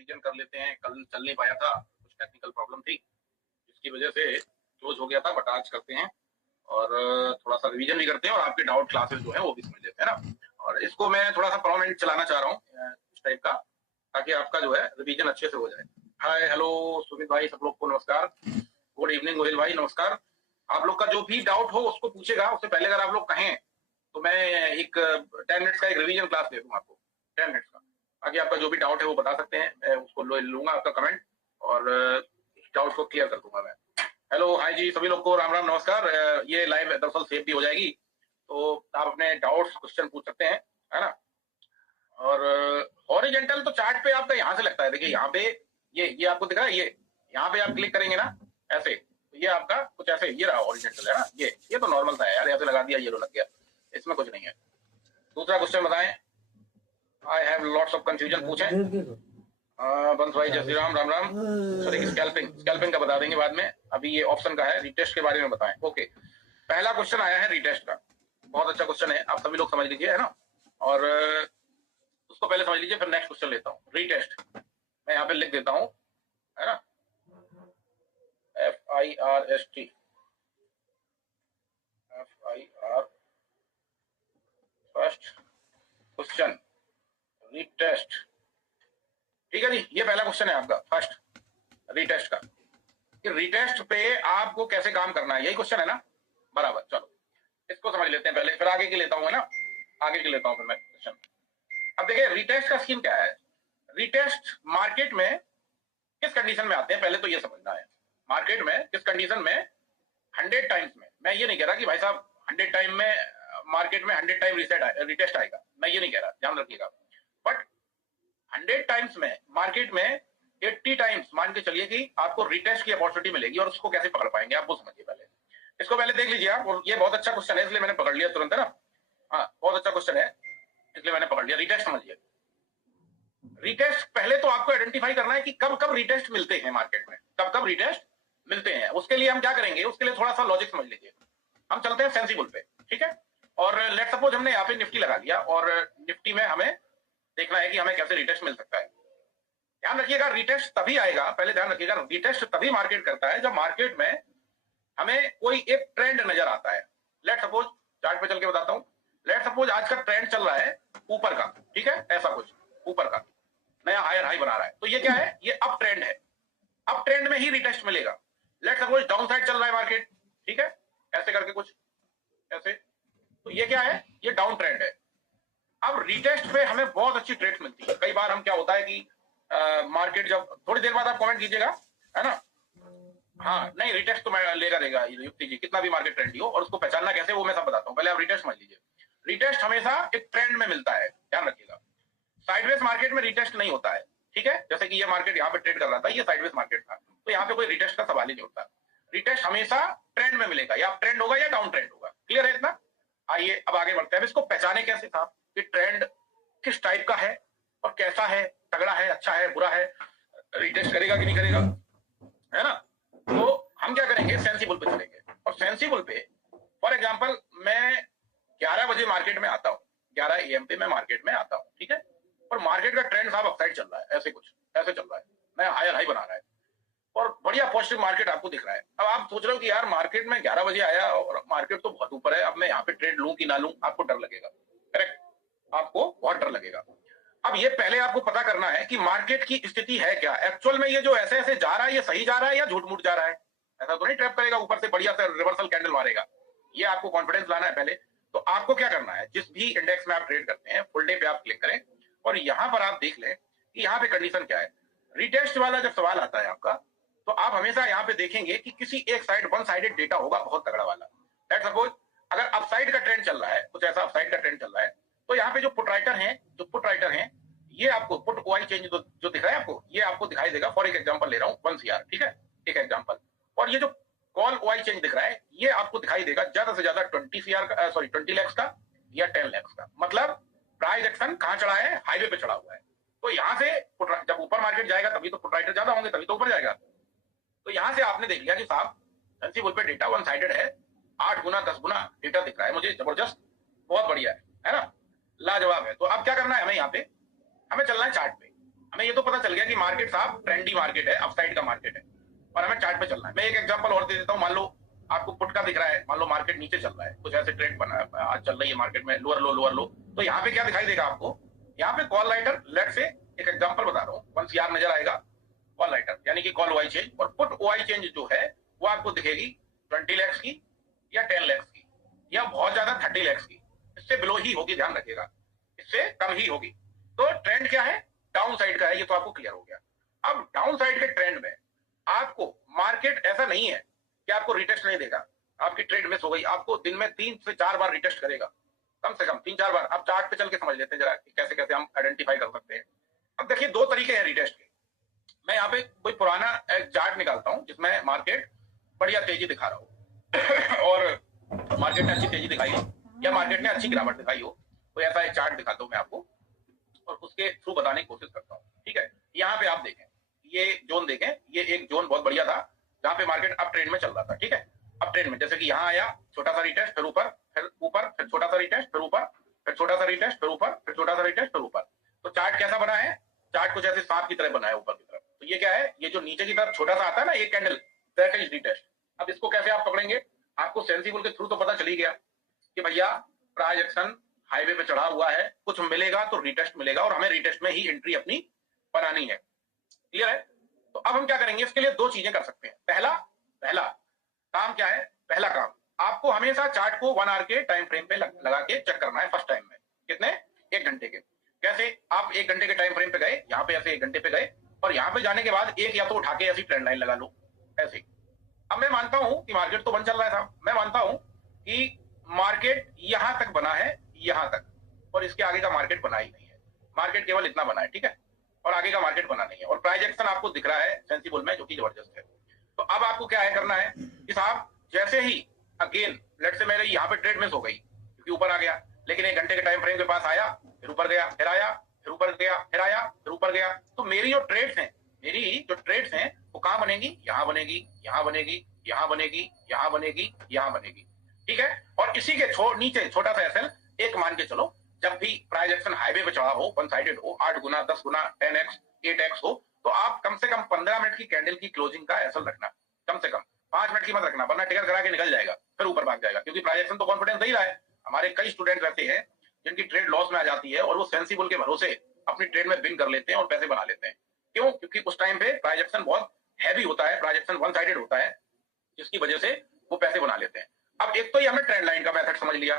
Revision कर लेते हैं। कल चल नहीं पाया था, कुछ टेक्निकल प्रॉब्लम थी जिसकी वजह से क्लोज हो गया था, बट आज करते हैं और थोड़ा सा रिवीजन भी करते हैं और आपके डाउट क्लासेस जो है वो भी समझ लेते हैं ना। और इसको मैं थोड़ा सा परमानेंट चलाना चाह रहा हूँ इस टाइप का, ताकि आपका जो है रिवीजन अच्छे से हो जाए। हाय हेलो सुमित भाई, सब लोग को नमस्कार, गुड इवनिंग गोहिल भाई नमस्कार। आप लोग का जो भी डाउट हो उसको पूछेगा, उससे पहले अगर आप लोग कहें तो मैं एक 10 मिनट्स का एक रिवीजन क्लास दे दूंगा आपको, 10 मिनट्स का, ताकि आपका जो भी डाउट है वो बता सकते हैं। मैं उसको लूंगा आपका कमेंट और डाउट को क्लियर कर दूंगा मैं। हेलो हाय जी, सभी लोग को राम राम नमस्कार। ये लाइव दरअसल सेव भी हो जाएगी, तो आप अपने डाउट्स क्वेश्चन पूछ सकते हैं, है ना। और हॉरिजॉन्टल तो चार्ट पे आपका यहाँ से लगता है, देखिए यहाँ पे ये आपको दिख रहा है, ये यहाँ पे आप क्लिक करेंगे ना ऐसे, तो ये आपका कुछ ऐसे ये रहा हॉरिजॉन्टल, है ना। ये तो नॉर्मल था यार, ऐसे लगा दिया येलो लग गया, इसमें कुछ नहीं है। दूसरा क्वेश्चन बताएं। I have lots of confusion पूछें। बंस भाई जय श्री राम, राम राम। सॉरी, स्कैल्पिंग का बता देंगे बाद में, अभी ये ऑप्शन का है, रीटेस्ट के बारे में बताएं। ओके, पहला क्वेश्चन आया है रीटेस्ट का, बहुत अच्छा क्वेश्चन है, आप सभी लोग समझ लीजिए, है ना। और उसको पहले समझ लीजिए, फिर नेक्स्ट क्वेश्चन लेता हूँ। रीटेस्ट मैं यहाँ पे लिख देता हूँ, है ना, FIRST, फर्स्ट क्वेश्चन रीटेस्ट। ठीक है जी, ये पहला क्वेश्चन है आपका फर्स्ट रीटेस्ट का, कि रीटेस्ट पे आपको कैसे काम करना है, यही क्वेश्चन है ना, बराबर। चलो इसको समझ लेते हैं पहले, फिर आगे की लेता हूँ, है ना, आगे की लेता हूँ फिर मैं क्वेश्चन। अब देखिए रीटेस्ट का स्कीम क्या है। रीटेस्ट मार्केट में किस कंडीशन में आते हैं, पहले तो ये समझना है। मार्केट में किस कंडीशन में, 100 टाइम्स में। मैं ये नहीं कह रहा कि भाई साहब 100 टाइम में मार्केट में 100 टाइम रीटेस्ट आएगा, मैं ये नहीं कह रहा, ध्यान रखिएगा। बट 100 टाइम्स में मार्केट में 80 टाइम्स मान के चलिए कि आपको रिटेस्ट की अपॉर्चुनिटी मिलेगी, और उसको कैसे पकड़ पाएंगे आप वो समझिए पहले। इसको पहले देख लीजिए आप, और ये बहुत अच्छा क्वेश्चन है इसलिए मैंने पकड़ लिया तुरंत, है ना। हाँ बहुत अच्छा क्वेश्चन है इसलिए मैंने पकड़ लिया। रिटेस्ट समझिए। रिटेस्ट पहले तो आपको आइडेंटिफाई करना है कि कब कब रिटेस्ट मिलते हैं मार्केट में, कब कब रिटेस्ट मिलते हैं। उसके लिए हम क्या करेंगे, उसके लिए थोड़ा सा लॉजिक समझ लीजिए। हम चलते हैं सेंसिबल पे, ठीक है। और लेट सपोज हमने यहाँ पे निफ्टी लगा दिया, और निफ्टी में हमें देखना है कि हमें कैसे रिटेस्ट मिल सकता है। ध्यान रखिएगा रिटेस्ट तभी आएगा, पहले ध्यान रखिएगा, रिटेस्ट तभी मार्केट करता है जब मार्केट में हमें कोई एक ट्रेंड नजर आता है। लेट सपोज चार्ट पे चल के बताता हूं, लेट सपोज आज का ट्रेंड चल रहा है ऊपर का, ठीक है, ऐसा कुछ ऊपर का नया हायर हाई बना रहा है, तो ये क्या है, ये अप ट्रेंड है, अप ट्रेंड में ही रिटेस्ट मिलेगा। लेट सपोज डाउन साइड चल रहा है मार्केट, ठीक है, ऐसे करके कुछ ऐसे, तो ये क्या है, ये डाउन ट्रेंड है। अब रिटेस्ट पे हमें बहुत अच्छी ट्रेड्स मिलती है। कई बार हम क्या होता है कि मार्केट जब थोड़ी देर बाद आप कमेंट कीजिएगा, है ना। हाँ नहीं, रिटेस्ट तो मैं लेगा देगा युक्ति जी, कितना भी मार्केट ट्रेंड हो, और उसको पहचानना कैसे वो मैं सब बताता हूँ। पहले आप रिटेस्ट समझ लीजिए। रिटेस्ट हमेशा एक ट्रेंड में मिलता है, ध्यान रखिएगा। साइडवेज मार्केट में रिटेस्ट नहीं होता है, ठीक है। जैसे कि ये मार्केट यहाँ पे ट्रेड कर रहा था, ये साइडवेज मार्केट था, तो यहाँ पे कोई रिटेस्ट का सवाल ही नहीं होता। रिटेस्ट हमेशा ट्रेंड में मिलेगा, या ट्रेंड होगा या डाउन ट्रेंड होगा। क्लियर है इतना। आइए अब आगे बढ़ते हैं। इसको पहचाने कैसे था कि ट्रेंड किस टाइप का है और कैसा है, तगड़ा है, अच्छा है, बुरा है, रिटेस्ट करेगा कि नहीं करेगा, है ना। तो हम क्या करेंगे, सेंसिबल पे चलेंगे। और सेंसिबल पे फॉर एग्जांपल मैं 11 बजे मार्केट में आता हूँ, 11 AM पे मैं मार्केट में आता हूँ, ठीक है। और मार्केट का ट्रेंड साहब अपसाइड चल रहा है, ऐसे कुछ ऐसे चल रहा है, नया हायर हाई बना रहा है, और बढ़िया पॉजिटिव मार्केट आपको दिख रहा है। अब आप सोच रहे हो कि यार मार्केट में 11 बजे आया और मार्केट तो बहुत ऊपर है, अब मैं यहाँ पे ट्रेड लूं कि ना लूं, आपको डर लगेगा, करेक्ट, आपको बहुत डर लगेगा। अब ये पहले आपको पता करना है कि मार्केट की स्थिति है क्या, एक्चुअल में ये जो ऐसे ऐसे जा रहा है ये सही जा रहा है या झूठ मूठ जा रहा है। ऐसा तो नहीं ट्रैप करेगा ऊपर से बढ़िया से रिवर्सल कैंडल मारेगा, ये आपको कॉन्फिडेंस लाना है पहले। तो आपको क्या करना है, जिस भी इंडेक्स में आप ट्रेड करते हैं फुल डे पे आप क्लिक करें, और यहां पर आप देख लें कि यहाँ पे कंडीशन क्या है। रिटेस्ट वाला जब सवाल आता है आपका, तो आप हमेशा यहाँ पे देखेंगे कि किसी एक साइड वन साइडेड डेटा होगा बहुत तगड़ा वाला। लेट्स सपोज अगर अपसाइड का ट्रेंड चल रहा है, कुछ ऐसा अपसाइड का ट्रेंड चल रहा है, तो यहाँ पे जो पुट राइटर हैं, ये आपको पुट ओआई चेंज जो दिख रहा है आपको, ये आपको दिखाई देगा। फॉर एक एग्जांपल ले रहा हूँ 1 CR, ठीक है, एक एग्जांपल। और ये जो कॉल ओआई चेंज दिख रहा है, ये आपको दिखाई देगा ज्यादा से ज्यादा 20 CR का, सॉरी 20 लाख का या 10 लाख का। मतलब प्राइस एक्शन कहां चढ़ा है, हाईवे पे चढ़ा हुआ है। तो यहां से जब ऊपर मार्केट जाएगा तभी तो पुट राइटर ज्यादा होंगे, तभी तो ऊपर जाएगा। तो यहां से आपने देख लिया कि साहब सेंसिबल पे डेटा वन साइडेड है, 8 गुना 10 गुना डेटा दिख रहा है मुझे, जबरदस्त, बहुत बढ़िया है ना, लाजवाब है। तो अब क्या करना है हमें, यहाँ पे हमें चलना है चार्ट पे। हमें ये तो पता चल गया कि मार्केट साहब ट्रेंडी मार्केट है, अपसाइड का मार्केट है और हमें चार्ट पे चलना है। मैं एक एग्जांपल और दे देता हूँ। मान लो आपको पुट का दिख रहा है, मान लो मार्केट नीचे चल रहा है, कुछ ऐसे ट्रेंड बना है, आज चल रही है मार्केट में लोअर लो लोअर लो, तो यहाँ पे क्या दिखाई देगा आपको? यहाँ पे कॉल राइटर, लेट से एक एग्जांपल बता रहा हूँ, 1 CR नजर आएगा कॉल राइटर, यानी कि कॉल ओआई चेंज, और पुट ओआई चेंज जो है वो आपको दिखेगी 20 लाख की या 10 लाख की या बहुत ज्यादा 30 लाख की, इससे बिलो ही होगी, ध्यान रखिएगा, इससे कम ही होगी। तो ट्रेंड क्या है? डाउन साइड का है, ये तो आपको क्लियर हो गया। अब डाउन साइड के ट्रेंड में आपको मार्केट ऐसा नहीं है कि आपको रिटेस्ट नहीं देगा, आपकी ट्रेड मिस हो गई, आपको दिन में 3 से 4 बार रिटेस्ट करेगा, कम से कम 3-4 बार। अब चार्ट पे चल के समझ लेते हैं जरा कि कैसे कैसे हम आइडेंटिफाई कर सकते हैं। अब देखिए 2 तरीके हैं रिटेस्ट के। मैं यहाँ पे कोई पुराना एक चार्ट निकालता हूँ जिसमें मार्केट बढ़िया तेजी दिखा रहा हो और मार्केट ने अच्छी तेजी दिखाई हो या मार्केट ने अच्छी गिरावट दिखाई हो, तो ऐसा एक चार्ट दिखाता हूँ मैं आपको और उसके थ्रू बताने की कोशिश करता हूँ। ठीक है, यहाँ पे आप देखें, ये जोन देखें, ये एक जोन बहुत बढ़िया था जहां पे मार्केट अप ट्रेंड में चल रहा था। ठीक है, अप ट्रेंड में जैसे कि यहाँ आया, छोटा सा रिटेस्ट, फिर ऊपर, फिर छोटा सा रिटेस्ट, फिर ऊपर, फिर छोटा सा रिटेस्ट, फिर ऊपर, फिर छोटा सा रिटेस्ट, फिर ऊपर। तो चार्ट कैसा बना है? चार्ट कुछ ऐसे सांप की तरह बना है ऊपर की तरफ। तो ये क्या है? ये जो नीचे की तरफ छोटा सा आता है ना, ये कैंडल, दैट इज रिटेस्ट। अब इसको कैसे आप पकड़ेंगे? आपको सेंसिबल के थ्रू तो पता चल ही गया कि भैया प्राइस एक्शन हाईवे पे चढ़ा हुआ है, कुछ मिलेगा तो रिटेस्ट मिलेगा और हमें रिटेस्ट में ही एंट्री अपनी बनानी है। क्लियर है? तो अब हम क्या करेंगे? इसके लिए 2 चीजें कर सकते हैं। पहला काम क्या है? पहला काम, आपको हमेशा चार्ट को 1 आवर के टाइम फ्रेम पे लगा के चेक करना है फर्स्ट टाइम में। कितने? 1 घंटे के। कैसे? आप 1 घंटे के टाइम फ्रेम पे गए, यहाँ पे ऐसे 1 घंटे पे गए और यहाँ पे जाने के बाद एक या तो उठा के ऐसी ट्रेंड लाइन लगा लो, ऐसे। अब मैं मानता हूं कि मार्केट तो बंद चल रहा था, मैं मानता हूं कि मार्केट यहां तक बना है, यहां तक, और इसके आगे का मार्केट बना ही नहीं है, मार्केट केवल इतना बना है। ठीक है, और आगे का मार्केट बना नहीं है और प्राइस एक्शन आपको दिख रहा है सेंसिबल में, जो कि जबरदस्त है। तो अब आपको क्या है करना है कि साहब जैसे ही अगेन लेट से मेरे यहाँ पे ट्रेड मिस हो गई क्योंकि ऊपर आ गया, लेकिन 1 घंटे के टाइम फ्रेम के पास आया, फिर ऊपर गया, फिर आया, फिर ऊपर गया, फिर आया, फिर ऊपर गया, तो मेरी जो ट्रेड्स हैं, वो कहां बनेगी? यहां बनेगी, यहां बनेगी, यहां बनेगी, यहां बनेगी, यहां बनेगी। ठीक है, और इसी के नीचे छोटा सा एसएल एक मान के चलो, जब भी प्राइस एक्शन हाईवे पे चढ़ा हो, वन साइडेड हो, 8 गुना, 10 गुना, 10x, 8x हो, तो आप कम से कम 15 मिनट की कैंडल की क्लोजिंग का एसएल रखना, कम से कम 5 मिनट की मत रखना, वरना टिकर करा के निकल जाएगा, फिर ऊपर भाग जाएगा, क्योंकि प्राइस एक्शन तो कॉन्फिडेंस नहीं रहा है। हमारे कई स्टूडेंट रहते हैं जिनकी ट्रेड लॉस में आ जाती है और वो सेंसिबल के भरोसे अपनी ट्रेड में विन कर लेते हैं और पैसे बना लेते हैं। क्यों? क्योंकि उस टाइम पे प्राइस एक्शन बहुत हैवी होता है, प्राइस एक्शन वन साइडेड होता है, जिसकी वजह से वो पैसे बना लेते हैं। अब एक तो ये हमने ट्रेंड लाइन का मेथड समझ लिया,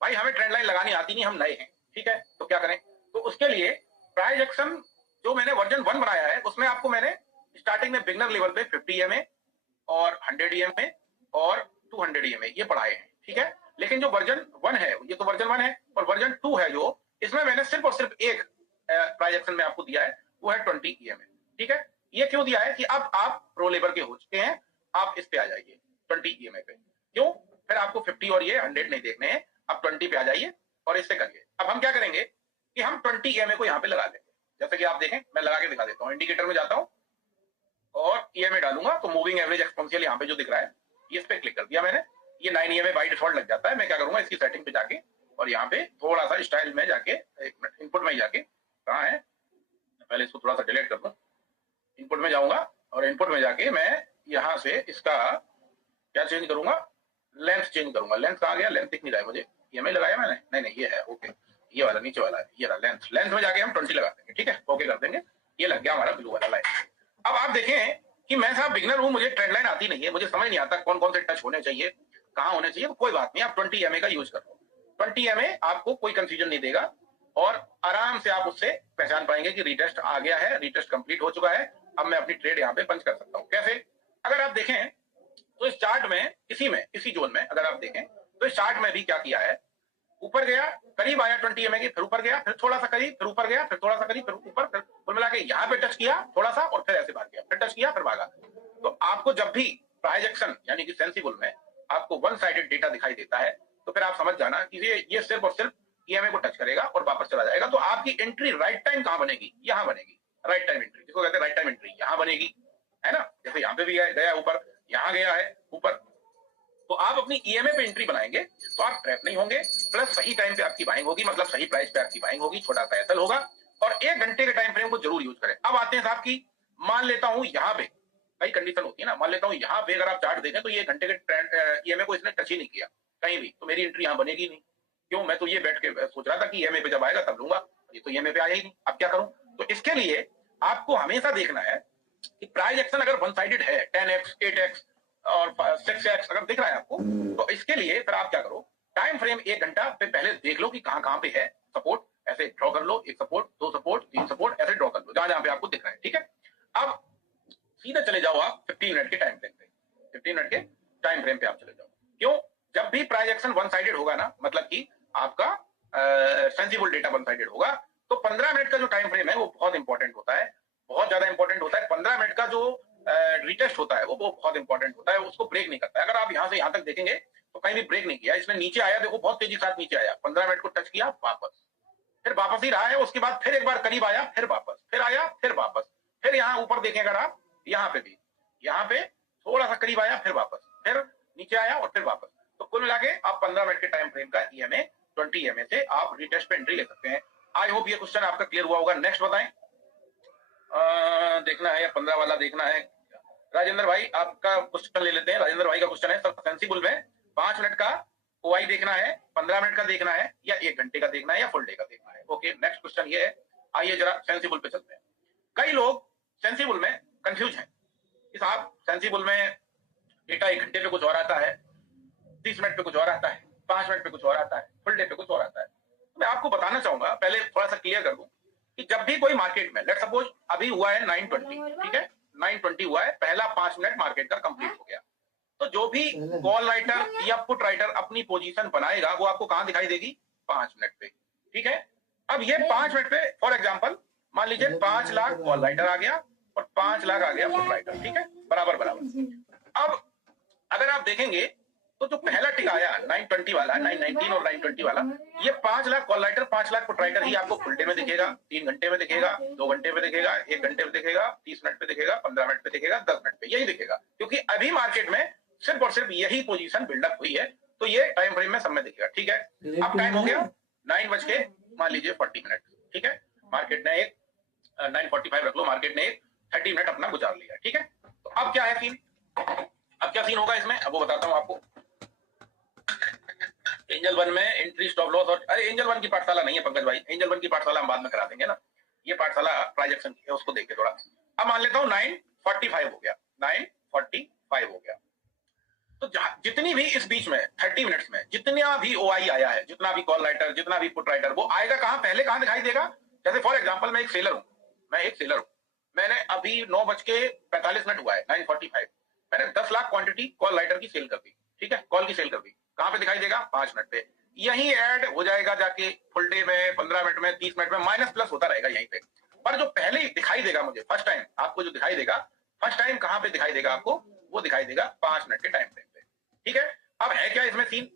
भाई हमें ट्रेंड लाइन लगानी आती नहीं, हम नए हैं। ठीक है, तो क्या करें? तो उसके लिए प्राइस एक्शन जो मैंने वर्जन 1 बनाया है, उसमें आपको मैंने स्टार्टिंग में बिगनर लेवल पे 50 EMA और 100 EMA और 200 EMA ये पढ़ाए हैं। ठीक है, लेकिन जो वर्जन 1 है, ये तो वर्जन 1 है, और वर्जन 2 है जो, इसमें मैंने सिर्फ और सिर्फ एक प्राइस एक्शन में आपको दिया है, वो है 20 EMA। ठीक है, ये क्यों दिया है कि अब आप प्रो लेवल के हो चुके हैं, आप इस पे आ जाइए 20 EMA पे। क्यों? फिर आपको 50 और ये 100 नहीं देखने हैं, आप 20 पे आ जाइए और इससे करिए। अब हम क्या करेंगे कि हम 20 EMA को यहाँ पे लगा देंगे, जैसे कि आप देखें, मैं लगा के दिखा देता हूँ। इंडिकेटर में जाता हूँ और EMA डालूंगा, तो मूविंग एवरेज एक्सपोनेंशियल यहाँ पे जो दिख रहा है, इस पे क्लिक कर दिया मैंने, ये 9 EMA बाई डिफॉल्ट लग जाता है। मैं क्या करूंगा, इसकी सेटिंग पे जाके और यहाँ पे थोड़ा सा स्टाइल में जाके, एक मिनट, इनपुट में जाके, कहाँ है, पहले इसको थोड़ा सा डिलीट कर दूं, इनपुट में जाऊंगा और इनपुट में जाके मैं यहाँ से इसका क्या चेंज करूंगा, लेंथ चेंज करूंगा। लेंथ कहाँ गया? लेंथ दिख नहीं रहा है मुझे, EMA लगाया मैंने, नहीं ये है, ओके, ये वाला नीचे वाला है, ये रहा लेंथ। लेंथ में जाके हम 20 लगा देंगे। ठीक है, ओके कर देंगे, ये लग गया हमारा ब्लू वाला लाइन। अब आप देखें कि मैं साहब बिगनर हूं, मुझे ट्रेंड लाइन आती नहीं है, मुझे समझ नहीं आता कौन कौन से टच होने चाहिए, कहाँ होने चाहिए। तो कोई बात नहीं, आप 20 EMA का यूज करो, 20 EMA आपको कोई कंफ्यूजन नहीं देगा और आराम से आप उससे पहचान पाएंगे कि रिटेस्ट आ गया है, रिटेस्ट कंप्लीट हो चुका है, अब मैं अपनी ट्रेड यहाँ पे पंच कर सकता हूँ। कैसे? अगर आप देखें तो इस चार्ट में, इसी जोन में अगर आप देखें तो इस चार्ट में भी क्या किया है, ऊपर गया, करीब आया 20 EMA के, फिर ऊपर गया, फिर थोड़ा सा करीब, फिर ऊपर गया, फिर थोड़ा सा करीब, फिर ऊपर, फिर कुल मिला के यहाँ पे टच किया थोड़ा सा और फिर ऐसे भाग गया, फिर टच किया, फिर भागा। तो आपको जब भी प्राइस एक्शन यानी कि सेंसिबल में आपको वन साइडेड डेटा दिखाई देता है, तो फिर आप समझ जाना कि ये सिर्फ और सिर्फ EMA को टच करेगा और वापस चला जाएगा। तो आपकी एंट्री राइट टाइम कहां बनेगी? यहां बनेगी, राइट टाइम एंट्री, जिसको कहते हैं राइट टाइम एंट्री, यहां बनेगी, है ना। जैसे यहाँ पे भी गया ऊपर, यहाँ गया है ऊपर, तो आप अपनी EMA पे एंट्री बनाएंगे तो आप ट्रैप नहीं होंगे, प्लस सही टाइम पे आपकी बाइंग होगी, मतलब सही प्राइस पे आपकी बाइंग होगी, छोटा सा एसएल होगा, और 1 घंटे के टाइम फ्रेम को जरूर यूज करें। अब आते हैं साहब की, मान लेता हूं यहां पे कई कंडीशन होती है ना, मान लेता हूं यहां पे अगर आप चार्ट देखें तो ये 1 घंटे के ट्रेंड ईएमए को इसने टच ही नहीं किया कहीं भी, तो मेरी एंट्री यहां बनेगी नहीं। क्यों? मैं तो ये बैठ के सोच रहा था कि ईएमए पे जब आएगा तब लूंगा, ये तो ईएमए पे आया ही नहीं, अब क्या करूं? तो इसके लिए आपको हमेशा देखना है कि प्राइस एक्शन अगर वन साइडेड है 10x 8x और 6x अगर दिख रहा है आपको, तो इसके लिए फिर आप क्या करो, टाइम फ्रेम 1 घंटा पे पहले देख लो कि कहां कहां पे है सपोर्ट, ऐसे ड्रॉ कर लो, 1 सपोर्ट 2 सपोर्ट 3 सपोर्ट, ऐसे ड्रॉ कर लो जहां जहां पे आपको दिख रहा है। ठीक है, अब सीधा चले जाओ आप 15 मिनट के टाइम फ्रेम पे, 15 मिनट के टाइम फ्रेम पे आप चले जाओ। क्यों? जब भी प्राइस एक्शन वन साइडेड होगा ना, मतलब कि आपका सेंसिबल डेटा वन साइडेड होगा, तो 15 मिनट का जो टाइम फ्रेम है वो बहुत इंपॉर्टेंट होता है, बहुत ज्यादा इंपॉर्टेंट होता है। 15 मिनट का जो रिटेस्ट होता है वो बहुत इंपॉर्टेंट होता है, उसको ब्रेक नहीं करता है। अगर आप यहां से यहां तक देखेंगे तो कहीं भी ब्रेक नहीं किया, इसने नीचे आया, देखो बहुत तेजी के साथ नीचे आया, 15 मिनट को टच किया, वापस, फिर वापस ही रहा है, उसके बाद फिर एक बार करीब आया, फिर वापस, फिर आया, फिर वापस, फिर यहाँ ऊपर देखें अगर आप, यहाँ पे भी, यहाँ पे थोड़ा सा करीब आया, फिर वापस, फिर नीचे आया और फिर वापस। तो कुल मिला के आप 15 मिनट के टाइम फ्रेम का ईएमए 20 ईएमए से आप रिटेस्ट पे एंट्री ले सकते हैं। आई होप ये क्वेश्चन आपका क्लियर हुआ होगा। नेक्स्ट बताएं, देखना है या 15 वाला देखना है। राजेंद्र भाई आपका क्वेश्चन ले लेते हैं। राजेंद्र भाई का क्वेश्चन है, सर सेंसिबल में 5 मिनट का ओआई देखना है, 15 मिनट का देखना है, या 1 घंटे का देखना है, या फुल डे का देखना है। ओके, नेक्स्ट क्वेश्चन ये है। आइए जरा सेंसिबल पे चलते हैं। कई लोग सेंसिबल में कंफ्यूज हैं कि साहब सेंसिबल में डेटा 1 घंटे पे कुछ और आता है, 30 मिनट पे कुछ और आता है, 5 मिनट पे कुछ और आता है, फुल डे पे कुछ और आता है। तो मैं आपको बताना चाहूंगा, पहले थोड़ा सा क्लियर कर दूं कि जब भी कोई मार्केट में, लेट सपोज अभी हुआ है 9:20, ठीक है, 9:20 हुआ है, पहला 5 मिनट मार्केट का कंप्लीट हो गया, तो जो भी कॉल राइटर या पुट राइटर अपनी पोजीशन बनाएगा वो आपको कहां दिखाई देगी? 5 मिनट पे। ठीक है, अब ये 5 मिनट पे फॉर एग्जांपल मान लीजिए 5 लाख कॉल राइटर आ गया और 5 लाख आ गया पुट राइटर। ठीक है, बराबर बराबर। अब अगर आप देखेंगे तो जो पहला टिक आया 920 वाला, 919 और 920 वाला, ये 5 lakh call writer 5 lakh put writer ही आपको फुल डे में दिखेगा, 3 घंटे में दिखेगा, 2 घंटे में दिखेगा, 1 घंटे में दिखेगा, 30 मिनट पे दिखेगा, 15 मिनट पे दिखेगा, 10 मिनट पे, यही दिखेगा। क्योंकि अभी मार्केट में सिर्फ और सिर्फ यही पोजीशन बिल्डअप हुई है, तो ये टाइम फ्रेम में सब में दिखेगा। ठीक है, अब टाइम हो गया 9 बज के मान लीजिए 40 मिनट। ठीक है, मार्केट ने एक 9:45 रख लो, मार्केट ने एक 30 मिनट अपना गुजार लिया। ठीक है, तो अब क्या है सीन, अब क्या सीन होगा इसमें, अब वो बताता हूं आपको। एंजल 1 में एंट्री स्टॉप लॉस, और अरे एंजल 1 की पाठशाला नहीं है पंकज भाई, एंजल 1 की पाठशाला हम बाद में करा देंगे ना, ये पाठशाला ट्रांजैक्शन की है, उसको देखिए थोड़ा। अब मान लेता हूं 9:45 हो गया, 9:45 हो गया, तो जितनी भी इस बीच में 30 मिनट्स में जितना भी ओआई आया है, जितना भी कॉल राइटर, जितना भी पुट राइटर, वो आएगा कहां, पहले कहां दिखाई देगा? जैसे फॉर एग्जांपल मैं एक सेलर हूं, मैंने अभी 9:45 हुआ है 9:45, मैंने 10 लाख क्वांटिटी कॉल राइटर की सेल कर दी। ठीक है, कॉल की सेल कर दी, कहां पे दिखाई देगा? 5 मिनट पे। यही ऐड हो जाएगा जाके फुल डे में, 15 मिनट में, 30 मिनट में, माइनस प्लस होता रहेगा यहीं पे। पर जो पहले दिखाई देगा मुझे फर्स्ट टाइम, आपको जो दिखाई देगा फर्स्ट टाइम कहां पे दिखाई देगा आपको? वो दिखाई देगा 5 मिनट के टाइम फ्रेम पे। ठीक है, अब है क्या इसमें सीन,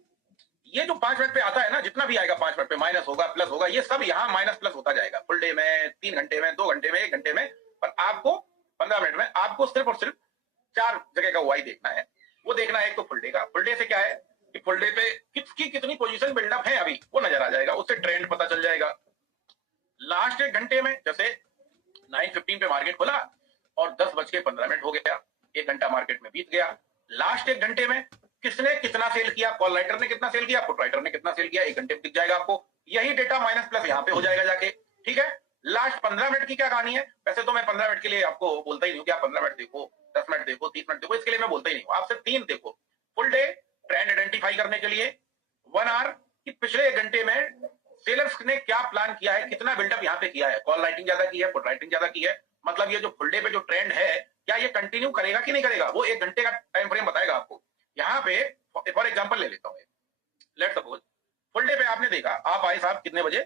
ये जो 5 मिनट पे आता है ना, जितना भी आएगा 5 मिनट पे, माइनस होगा प्लस होगा, ये सब यहाँ माइनस प्लस होता जाएगा, फुल डे में, 3 घंटे में, 2 घंटे में, 1 घंटे में। पर आपको 15 मिनट में आपको सिर्फ और सिर्फ 4 जगह का वाई देखना है। वो देखना है एक तो फुल डे का, फुल डे से क्या है कि फुल डे पे किसकी कितनी पोजीशन बिल्डअप है अभी वो नजर आ जाएगा, उससे ट्रेंड पता चल जाएगा। लास्ट 1 घंटे में जैसे 9:15 पे मार्केट खुला और 10:15 हो गया, 1 घंटा मार्केट में बीत गया। लास्ट 1 घंटे में किसने कितना सेल किया, कॉल राइटर ने कितना सेल किया, पुट राइटर ने कितना सेल किया, 1 घंटे में दिख जाएगा आपको। यही डेटा माइनस प्लस यहाँ पे हो जाएगा जाके। ठीक है, लास्ट 15 मिनट की क्या कहानी है? वैसे तो मैं 15 मिनट के लिए आपको बोलता ही नहीं हूँ कि आप 15 मिनट देखो, 10 मिनट देखो, 30 मिनट देखो, इसके लिए मैं बोलता ही नहीं हूँ। आप सिर्फ 3 देखो, फुल डे ट्रेंड आइडेंटिफाई करने के लिए, 1 आवर कि पिछले 1 घंटे में सेलर्स ने क्या प्लान किया है, कितना बिल्डअप यहाँ पे किया है, कॉल राइटिंग ज्यादा की है, पुट राइटिंग ज्यादा की है, मतलब ये जो फुल डे पे जो ट्रेंड है क्या ये कंटिन्यू करेगा कि नहीं करेगा, वो 1 घंटे का टाइम फ्रेम बताएगा आपको। यहाँ पे फॉर एग्जांपल ले लेता हूँ, लेट सपोज फुल डे पे आपने देखा, आप आए साहब कितने बजे,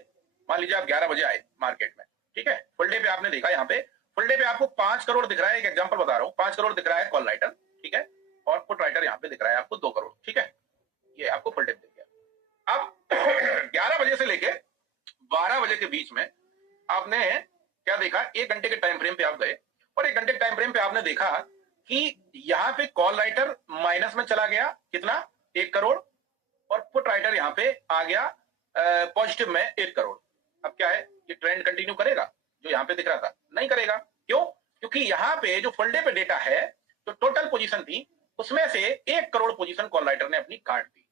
मान लीजिए आप 11 बजे आए मार्केट में। ठीक है, फुल डे पे आपने देखा, यहाँ पे फुल डे पे आपको 5 करोड़ दिख रहा है, एक एग्जांपल बता रहा हूँ, 5 करोड़ दिख रहा है कॉल राइटर। ठीक है, और पुट राइटर यहाँ पे दिख रहा है आपको 2 करोड़। ठीक है, ये आपको फुल डे दिख गया। अब 11 बजे से लेके 12 बजे के बीच में आपने क्या देखा, 1 घंटे के टाइम फ्रेम पे आप गए और 1 घंटे के टाइम फ्रेम पे आपने देखा कि यहाँ पे कॉल राइटर माइनस में चला गया, कितना, 1 करोड़, और पुट राइटर यहाँ पे आ गया पॉजिटिव में 1 करोड़। अब क्या है, ये ट्रेंड कंटिन्यू करेगा जो यहाँ पे दिख रहा था? नहीं करेगा। क्यों? क्योंकि यहाँ पे जो फुल डे पे डेटा है, जो टोटल पोजीशन थी उसमें से 1 करोड़ पोजीशन कॉल राइटर ने अपनी काट दी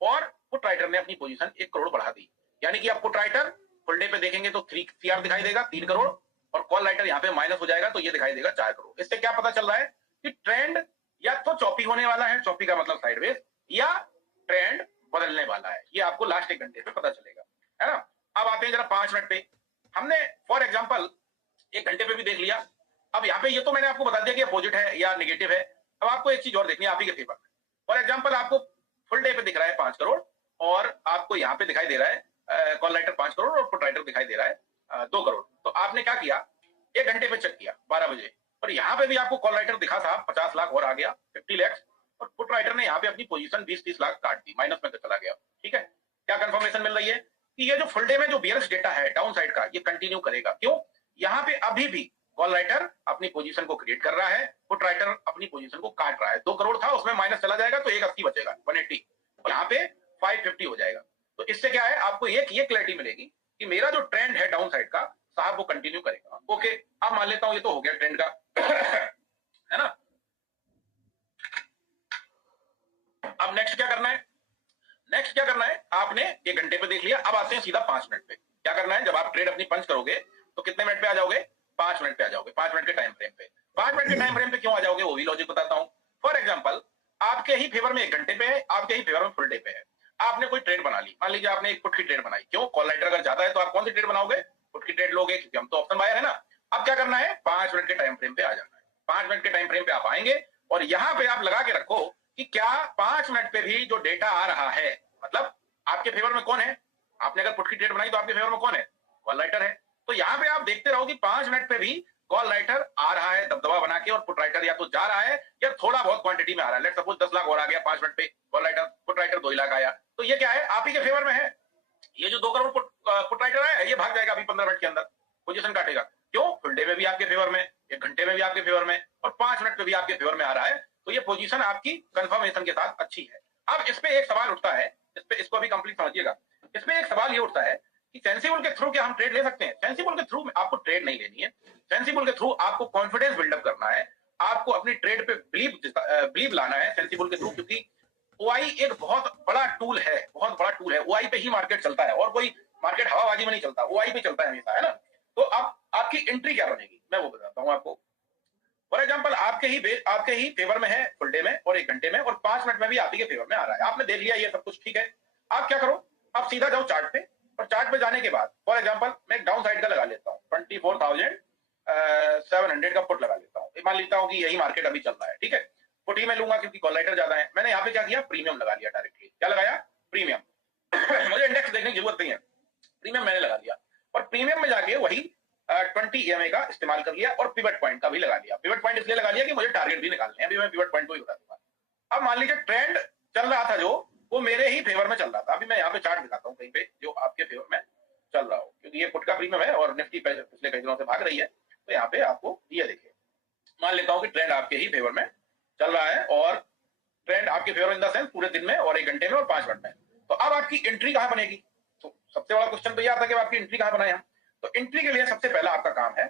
और पुट राइटर ने अपनी पोजीशन 1 करोड़ बढ़ा दी। यानी कि आप पुट राइटर फुल डे पे देखेंगे तो 3 CR दिखाई देगा, 3 करोड़, और कॉल राइटर यहाँ पे माइनस हो जाएगा तो ये दिखाई देगा 4 करोड़। इससे क्या पता चल रहा है कि ट्रेंड या तो चॉपी होने वाला है, चॉपी का मतलब साइडवेज, या ट्रेंड बदलने वाला है। ये आपको लास्ट 1 घंटे पे पता चलेगा, है ना। अब आते हैं जरा 5 मिनट पे। हमने फॉर एग्जांपल 1 घंटे पे भी देख लिया। अब यहाँ पे ये तो मैंने आपको बता दिया कि अपोजिट है या नेगेटिव है। अब आपको एक चीज और देखनी है आप ही के फेवर में। फॉर एग्जांपल आपको फुल डे पे दिख रहा है 5 करोड़ और आपको यहाँ पे दिखाई दे रहा है कॉल राइटर 5 करोड़ और पुट राइटर दिखाई दे रहा है 2 करोड़। तो आपने क्या किया, 1 घंटे पे चेक किया 12 बजे, और यहाँ पे भी आपको कॉल राइटर दिखा था 50 लाख और आ गया 50 लाख, और पुट राइटर ने यहाँ पे अपनी पोजीशन 20-30 लाख काट दी, माइनस में चला गया। ठीक है, क्या कंफर्मेशन मिल रही है कि ये जो फुल डे में जो बियरिश डेटा है डाउन साइड का, ये कंटिन्यू करेगा। क्यों? यहाँ पे अभी भी कॉल राइटर अपनी पोजीशन को क्रिएट कर रहा है, पुट राइटर अपनी पोजीशन को काट रहा है। 2 करोड़ था उसमें माइनस चला जाएगा तो 180 बचेगा, 180, और यहाँ पे 550 हो जाएगा। तो इससे क्या है, आपको एक ये क्लैरिटी मिलेगी कि मेरा जो ट्रेंड है डाउन साइड का साहब वो कंटिन्यू करेगा। ओके, अब मान लेता हूं ये तो हो गया ट्रेंड का है ना। अब नेक्स्ट क्या करना है? नेक्स्ट क्या करना है, आपने 1 घंटे पे देख लिया। अब आते हैं सीधा 5 मिनट पे। क्या करना है, जब आप ट्रेड अपनी पंच करोगे तो कितने मिनट पे आ जाओगे? 5 मिनट पे आ जाओगे, 5 मिनट के टाइम फ्रेम पे। 5 मिनट के टाइम फ्रेम पे क्यों आ जाओगे वो भी लॉजिक बताता हूं। फॉर एग्जांपल आपके ही फेवर में 1 घंटे पे है, आपके ही फेवर में फुल डे पे है। आपने कोई ट्रेड बना ली, मान लीजिए आपने एक पुट की ट्रेड बनाई। क्यों? कॉल राइटर अगर ज्यादा है तो आप कौन सी ट्रेड बनाओगे? पुट की ट्रेड लोगे, क्योंकि हम तो ऑप्शन बायर है ना। अब क्या करना है, 5 मिनट के टाइम फ्रेम पे आ जाना है। 5 मिनट के टाइम फ्रेम पे आप आएंगे और यहां पे आप लगा के रखो कि क्या 5 मिनट पे भी जो डेटा आ रहा है, मतलब आपके फेवर में कौन है? आपने अगर पुट की ट्रेड बनाई तो आपके फेवर में कौन है? कॉल राइटर है। तो यहां पे आप देखते रहो कि 5 मिनट पे भी कॉल राइटर आ रहा है दबदबा बना के, और पुट राइटर या तो जा रहा है या थोड़ा बहुत क्वांटिटी में आ रहा है। लेट्स सपोज 10 लाख और आ गया 5 मिनट पे, call writer, put writer 2 lakh आया, तो ये क्या है, आप ही के फेवर में है। ये जो 2 करोड़ पुट राइटर है ये भाग जाएगा अभी 15 मिनट के अंदर, पोजीशन काटेगा। क्यों? फुल डे में भी आपके फेवर में, 1 घंटे में भी आपके फेवर में, और 5 मिनट में भी आपके फेवर में आ रहा है। तो ये पोजीशन आपकी कंफर्मेशन के साथ अच्छी है। अब इस पे एक सवाल उठता है, इसको अभी कंप्लीट समझिएगा। इसमें एक सवाल ये उठता है कि सेंसिबल के थ्रू क्या हम ट्रेड ले सकते हैं? सेंसिबल के थ्रू आपको ट्रेड नहीं लेनी है। सेंसिबल के थ्रू आपको कॉन्फिडेंस बिल्डअप करना है, आपको अपनी ट्रेड पे बिलीव लाना है सेंसिबल के थ्रू, क्योंकि ओआई एक बहुत बड़ा टूल है, बहुत बड़ा टूल है। ओआई पे ही मार्केट चलता है और कोई मार्केट हवाबाजी में नहीं चलता, ओआई पे चलता है हमेशा, है ना। तो अब आपकी एंट्री क्या बनेगी मैं वो बताता हूं आपको। फॉर एग्जांपल आपके ही फेवर में है फुल डे में और 1 घंटे में, और 5 मिनट में भी आप ही के फेवर में आ रहा है। आपने देख लिया ये सब कुछ ठीक है। आप क्या करो, आप सीधा जाओ चार्ट पे, और चार्ट पे जाने के बाद फॉर एग्जांपल मैं एक डाउन साइड का लगा लेता हूँ, 24,700 का पुट लगा लेता हूँ। मान लेता हूँ कि यही मार्केट अभी चल रहा है, ठीक है। पुट ही में लूंगा क्योंकि कॉल राइटर ज्यादा है। मैंने यहाँ पे क्या किया, प्रीमियम लगा लिया डायरेक्टली। क्या लगाया? प्रीमियम मुझे इंडेक्स देखने की जरूरत नहीं है, प्रीमियम मैंने लगा लिया, और प्रीमियम में जाके वही 20 EMA का इस्तेमाल कर लिया, और पिवट पॉइंट का भी लगा लिया। पिवट पॉइंट इसलिए लगा लिया कि मुझे टारगेट भी निकालने हैं, अभी मैं पिवट पॉइंट को ही बता दूंगा। अब मान लीजिए ट्रेंड चल रहा था जो, वो मेरे ही फेवर में चल रहा था। अभी मैं यहाँ पे चार्ट दिखाता हूँ कहीं पे जो आपके फेवर में चल रहा हो, क्योंकि ये पुट का प्रीमियम है और निफ्टी पिछले कई दिनों से भाग रही है। तो यहाँ पे आपको ये देखिए, मान लेता हूँ कि ट्रेंड आपके ही फेवर में चल रहा है, और ट्रेंड आपके फेवर इन द सेंस पूरे दिन में और 1 घंटे में और 5 मिनट में। तो अब आपकी एंट्री कहां बनेगी? तो सबसे बड़ा क्वेश्चन तो ये आता है कि आपकी एंट्री कहां बनाए हम। तो एंट्री के लिए सबसे पहला आपका काम है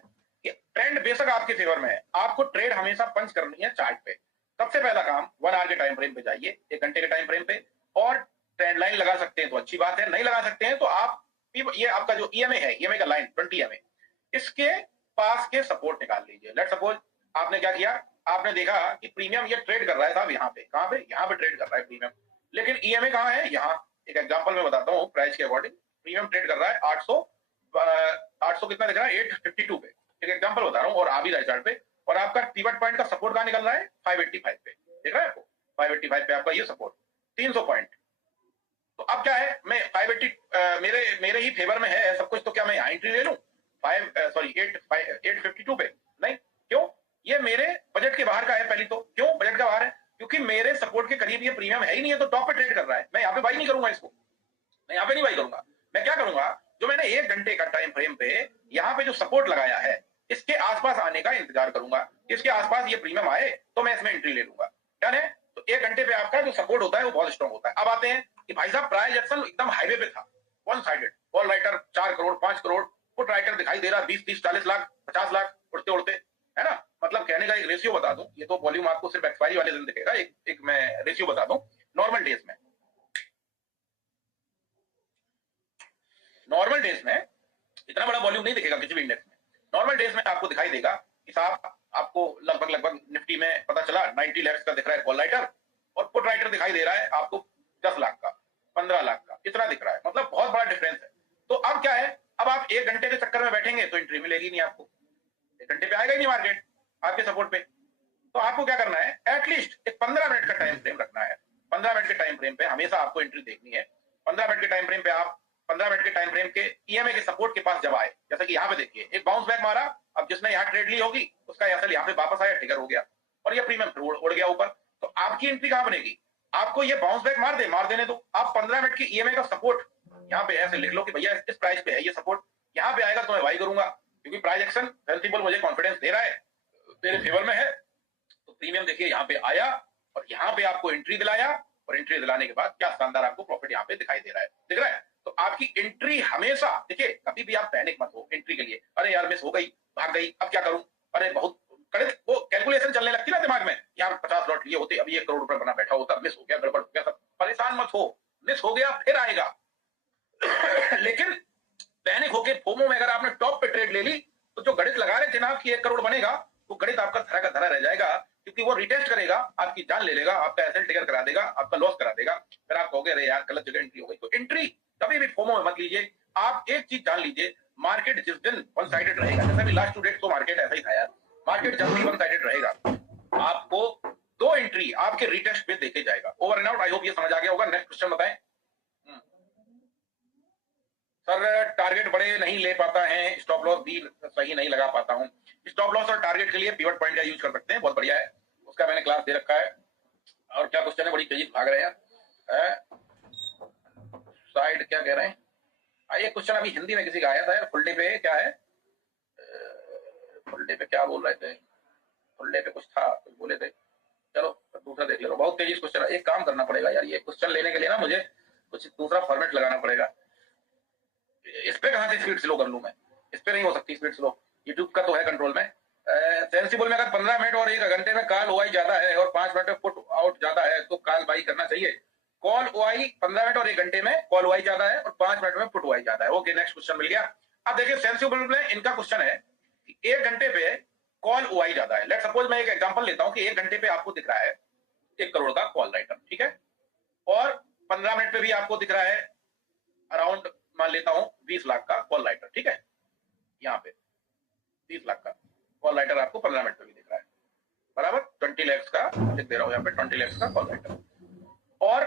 कि ट्रेंड बेशक आपके फेवर में है, आपको ट्रेड हमेशा पंच करनी है चार्ट पे। सबसे पहला काम 1 आवर के टाइम फ्रेम पे जाइए, 1 घंटे के टाइम फ्रेम पे, और ट्रेंड लाइन लगा सकते हैं तो अच्छी बात है, नहीं लगा सकते हैं तो आप ये आपका जो ईएमए है, ईएमए का लाइन 20 EMA, इसके पास के सपोर्ट निकाल लीजिए। लेट्स सपोज आपने क्या किया, आपने देखा कि प्रीमियम ये ट्रेड कर रहा है साहब यहाँ पे, कहां पे? यहाँ पे ट्रेड कर रहा है प्रीमियम, लेकिन ईएमए कहां है? यहाँ। एक एग्जांपल मैं बताता हूँ प्राइस के अकॉर्डिंग। प्रीमियम ट्रेड कर रहा है 800 कितना दिख रहा है? 852 पे। एक एग्जांपल बता रहा हूँ, और आ भी रहा है चार्ट पे। और आपका पिवट पॉइंट का सपोर्ट कहां निकल रहा है? 585 पे, देख रहा है आपको? 585 पे आपका ये सपोर्ट, 300 पॉइंट। तो अब क्या है, मैं 580 मेरे ही फेवर में है सब कुछ, तो क्या मैं यहाँ एंट्री ले लूं 852 पे? नहीं। क्यों? ये मेरे बजट के बाहर का है पहली तो। क्यों बजट का बाहर है? क्योंकि मेरे सपोर्ट के करीब ये प्रीमियम है ही नहीं है, तो टॉप पे ट्रेड कर रहा है। मैं यहाँ पे बाई नहीं करूंगा इसको, मैं यहाँ पे नहीं बाई करूंगा। मैं क्या करूंगा, जो मैंने 1 घंटे का टाइम फ्रेम पे यहाँ पे जो सपोर्ट लगाया है, इसके आसपास आने का इंतजार करूंगा। इसके आसपास ये प्रीमियम आए तो मैं इसमें एंट्री ले लूंगा। डन है? तो 1 घंटे पे आपका जो सपोर्ट होता है वो बहुत स्ट्रॉन्ग होता है। अब आते हैं कि भाई साहब प्राइस एक्शन एकदम हाईवे पे था, one sided, call writer 4 crore 5 crore, put writer दिखाई दे रहा 20 30 40 लाख 50 लाख उड़ते उड़ते, है ना। मतलब कहने का एक रेशियो बता दूं, ये तो वॉल्यूम आपको सिर्फ एक्सपायरी वाले दिन दिखेगा, एक मैं रेशियो बता दूं। नॉर्मल डेज में इतना बड़ा वॉल्यूम नहीं दिखेगा किसी भी इंडेक्स में। नॉर्मल डेज में आपको दिखाई देगा कि साहब आपको लगभग निफ्टी में पता चला 90 लाख का दिख रहा है कॉल राइटर, और पुट राइटर दिखाई दे रहा है आपको 10 लाख का 15 लाख का, इतना दिख रहा है, मतलब बहुत बड़ा डिफरेंस है। तो अब क्या है, अब आप 1 घंटे के चक्कर में बैठेंगे तो एंट्री मिलेगी नहीं आपको, 1 घंटे पे आएगा ही नहीं मार्केट आपके सपोर्ट पे। तो आपको क्या करना है, एटलीस्ट एक 15 मिनट का टाइम फ्रेम रखना है। 15 मिनट के टाइम फ्रेम पे हमेशा आपको एंट्री देखनी है। 15 मिनट के टाइम फ्रेम पे आप 15 मिनट के टाइम फ्रेम के ईएमए के सपोर्ट के पास जब आए, जैसा कि यहाँ पे देखिए एक बाउंस बैक मारा, अब जिसने यहाँ ट्रेड ली होगी उसका एसएल यहाँ पे वापस आया, ट्रिगर हो गया और ये प्रीमियम उड़ गया ऊपर। तो आपकी एंट्री कहां बनेगी, आपको ये बाउंस बैक मार देने दो। आप 15 मिनट की ईएमए का सपोर्ट यहाँ पे ऐसे लिख लो कि भैया इस प्राइस पे है ये सपोर्ट, यहाँ पे आएगा तो मैं बाई करूंगा, क्योंकि प्राइस एक्शन सेंसिबल मुझे कॉन्फिडेंस दे रहा है, मेरे फेवर में है। तो प्रीमियम देखिए यहाँ पे आया और यहाँ पे आपको एंट्री दिलाया, और एंट्री दिलाने के बाद क्या शानदार आपको प्रॉफिट यहाँ पे दिखाई दे रहा है, दिख रहा है। तो आपकी एंट्री हमेशा देखिए, कभी भी आप पैनिक मत हो एंट्री के लिए, अरे यार मिस हो गई, भाग गई, अब क्या करूं, अरे बहुत कड़े वो कैलकुलेशन चलने लगती ना दिमाग में, यार 50 लॉट लिए होते अभी 1 करोड़ रुपए बना बैठा होता, मिस हो गया, गड़बड़ हो गया, सब परेशान मत हो, मिस हो गया फिर आएगा। लेकिन पैनिक होके फोमो में अगर आपने टॉप पे ट्रेड ले ली, तो जो गणित लगा रहे थे ना कि 1 करोड़ बनेगा, वो गणित आपका धरा का धरा रह जाएगा, क्योंकि वो रिटेस्ट करेगा, आपकी जान ले लेगा, आपका एसएल ट्रिगर करा देगा, आपका लॉस करा देगा, फिर आप कहोगे अरे यार गलत जगह एंट्री हो गई। तो एंट्री कभी भी फोमो में मत लीजिए। आप एक चीज जान लीजिए, मार्केट जिस दिन वन साइडेड रहेगा, जैसे भी लास्ट 2 डेट तो मार्केट ऐसा ही था यार, मार्केट जब भी वन साइडेड रहेगा आपको 2 एंट्री आपके रिटेस्ट पे देखे जाएगा, over and out. I hope ये समझ आ गया होगा। नेक्स्ट क्वेश्चन बताएं। सर टारगेट बड़े नहीं ले पाता है, स्टॉप लॉस भी सही नहीं लगा पाता हूं। स्टॉप लॉस और टारगेट के लिए पिवट पॉइंट का यूज कर सकते हैं, बहुत बढ़िया है, उसका मैंने क्लास दे रखा है। और क्या क्वेश्चन है, बड़ी तेजी भाग रहे हैं साइड, क्या कह रहे हैं, ये क्वेश्चन अभी हिंदी में किसी का आया था यार, फुल डे पे क्या है, फुल डे पे क्या बोल रहे थे, फुल डे पे कुछ था, कुछ बोले थे, चलो दूसरा देख ले लो। बहुत तेजी क्वेश्चन, एक काम करना पड़ेगा यार, ये क्वेश्चन लेने के लिए ना मुझे कुछ दूसरा फॉर्मेट लगाना पड़ेगा। इस पे कहां से स्पीड स्लो कर लूं मैं, इस पे नहीं हो सकती स्पीड स्लो, यूट्यूब का तो है कंट्रोल में। सेंसिबल में अगर 15 मिनट और 1 घंटे में कॉल ओआई ज्यादा है और 5 मिनट में पुट आउट ज्यादा है तो कॉल बाई करना चाहिए। कॉल ओआई 15 मिनट और 1 घंटे में कॉल ओआई ज्यादा है और 5 मिनट में पुट ओआई ज्यादा है। ओके नेक्स्ट क्वेश्चन मिल गया। अब देखिए सेंसिबल में इनका क्वेश्चन है कि 1 घंटे पे कॉल ओआई ज्यादा है। लेट सपोज मैं एक एग्जांपल लेता हूं कि 1 घंटे पे आपको दिख रहा है 1 करोड़ का कॉल राइटर, ठीक है, और 15 मिनट पे भी आपको दिख रहा है अराउंड मान लेता हूं 20 लाख का कॉल राइटर, ठीक है, यहाँ पे 20 लाख का कॉल राइटर आपको 15 मिनट पे भी दिख रहा है, बराबर 20 लाख का लिख दे रहा हूं यहाँ पे, 20 लाख का कॉल राइटर। और